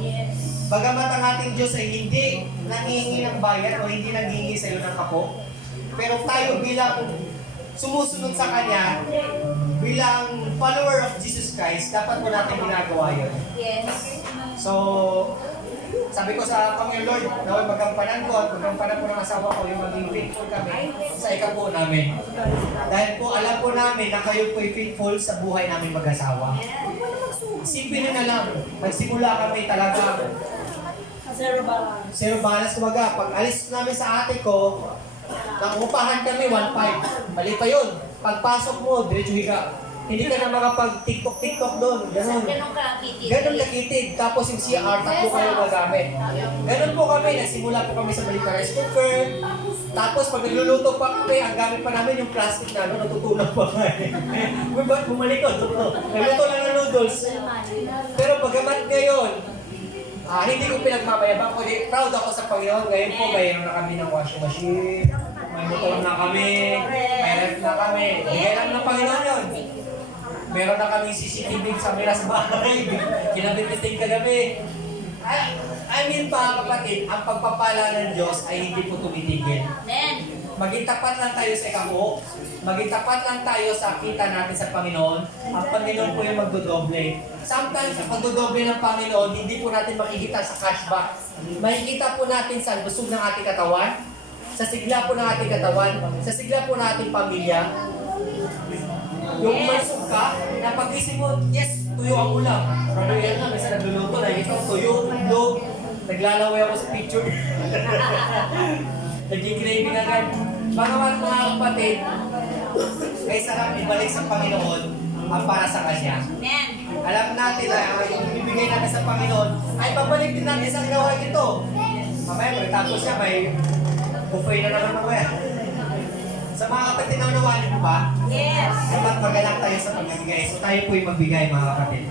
Bagamat ang ating Diyos ay hindi nanghihingi ng bayan o hindi nanghihingi sa iyo ng kapo, pero tayo bilang sumusunod sa Kanya, bilang follower of Jesus Christ, dapat po natin ginagawa yun. Yes. So, sabi ko sa Panginoon Lord, naway magampanan ko at magampanan po ng asawa ko yung maging faithful kami sa ikapo namin. Dahil po alam po namin na kayo po ay faithful sa buhay namin mag-asawa. Isipin na lang, magsimula kami talaga zero balance. Kumbaga, pag alis namin sa ate ko, nangupahan kami 1.5. Mali pa yun. Pagpasok mo, diretso higa. Hindi ka na makapag-tiktok doon. Ganon. Ganon kakitid. Tapos yung CR, takbo kayo magamit. Ganon po kami. Nagsimula po kami sa maliit na rice cooker. Tapos pag nagluluto pa kami, ang gamit pa namin yung plastic na natutunan pa kami. Bumalik ko. Nagluto lang ng noodles. Pero pagamat ngayon, hindi ko pinagmamayabang, kundi proud ako sa Panginoon. Ngayon po, mayroon na kami ng washing machine, may motor na kami, may ref na kami. Bigay lang ng Panginoon yun. Meron na kami CCTV sa mira sa bahay, kinabibiting kagabi. I mean pa kapatid, ang pagpapala ng Diyos ay hindi po tumitigil. Maging tapat lang tayo sa ikapo, maging tapat lang tayo sa kita natin sa Panginoon, ang Panginoon po yung magdodoble. Sometimes, ang pagdodoble ng Panginoon, hindi po natin makikita sa cashback. Makikita po natin sa busog ng ating katawan, sa sigla po ng ating katawan, sa sigla po ng ating pamilya. Yung mansog ka, na pag-isip mo, yes, tuyo ang ulam. Pero yan nga, minsan nagluluto na, ito, tuyo, itlog, naglalaway ako sa picture. Naging craving agad. Bagamat mga kapatid, kaysa lang ibalik sa Panginoon ang para sa Kanya. Alam natin na yung ibibigay natin sa Panginoon ay babalik din natin sa gawain ito. Mamaya, pagkatapos siya, may buffet na naman mamaya. Sa mga kapatid na unawaan mo ba? Yes. Dapat magalang tayo sa pagbibigay. So tayo po'y magbigay mga kapatid.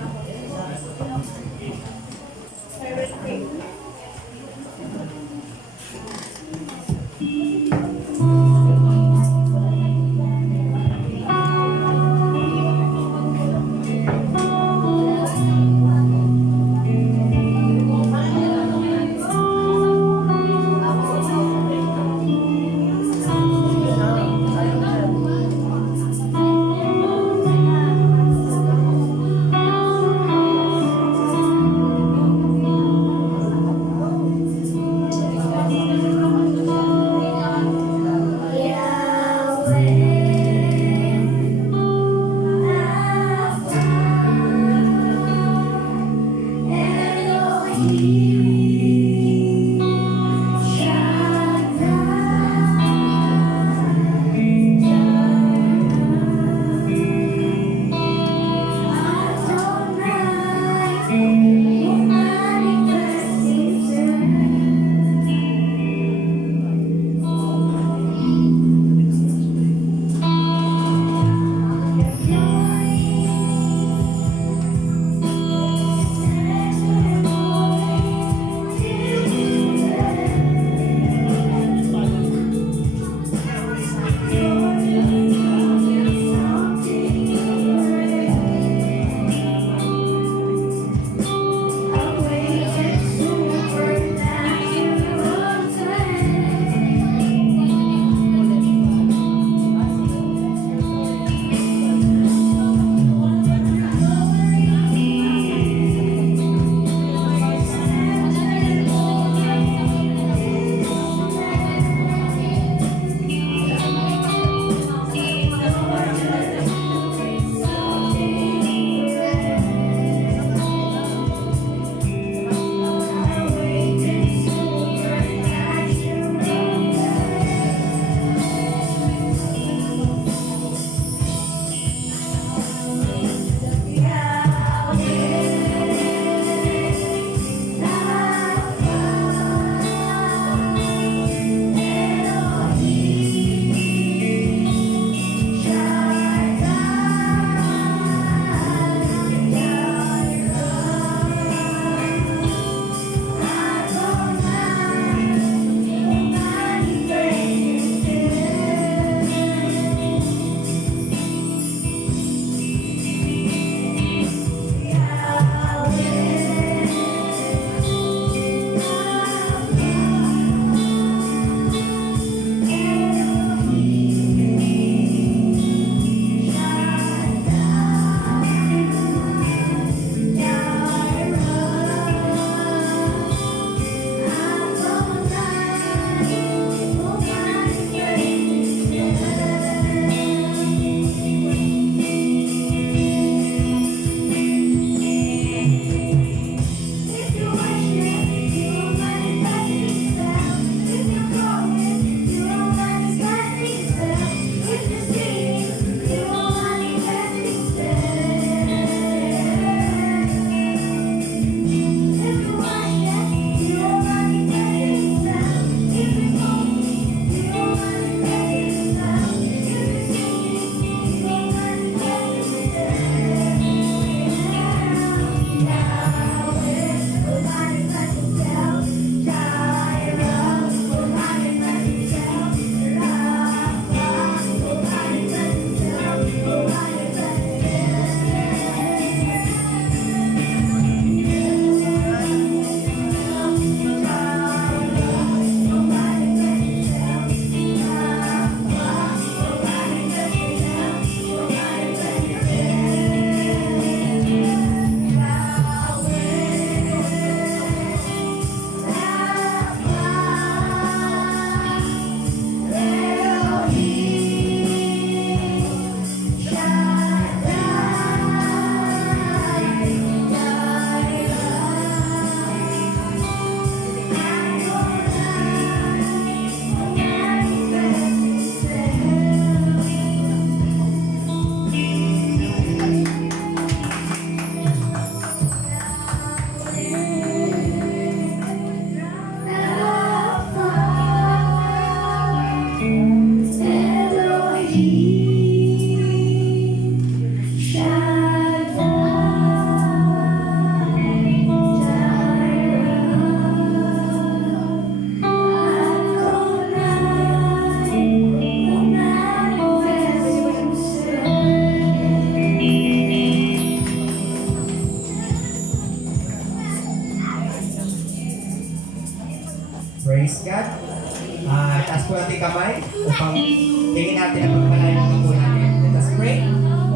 natin ang pagpalain ng Panginoon natin. Let us pray.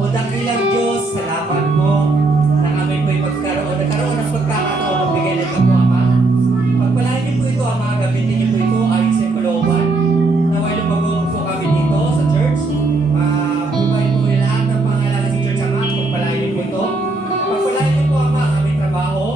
O dakilang Diyos, salamat po na kami po'y nagkaroon ng pagkakataon magbigay ng ito po, Ama. Pagpalain niyo po ito, Ama, gamitin niyo po ito ayon sa kalooban. Naway lumago po kami dito sa church. Pagpalain po yung lahat ng pangalanan sa church, Ama. Pagpalain niyo po ito. Pagpalain niyo po, Ama, ang aming trabaho.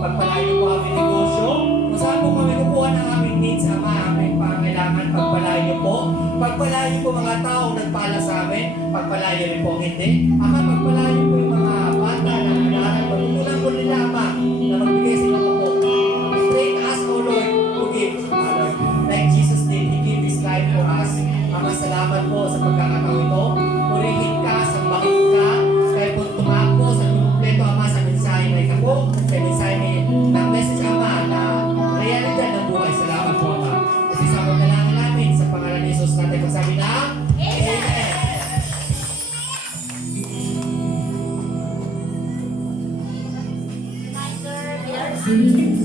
Pagpalain niyo po ang aming negosyo. Kung saan po kami kukuha ng aming needs, Ama, aming pangailangan, pagpalain niyo po. Pagpalain niyo po mga taong nagpala sa amin. Pagpalain niyo rin po ang hindi. Ama, pagpalain niyo po yung mga bata na nag-aaral. Pagkukunan po nila, Ama, na magbigay sila po. Train us, O Lord, to give, Lord. Like Jesus did, He gave His life for us. Ama, salamat po sa pagkakataon ito. Purihin ka, sambahin ka, kaya po tumako sa kumpleto, Ama, sa mensahe na ikapo, sa mensahe ng message, Ama, na realidad ng buhay. Salamat po, Ama. Kasi sa pagdalangin namin, sa pangalan ni Jesus natin, magsabi na, Amen. Reminder, we are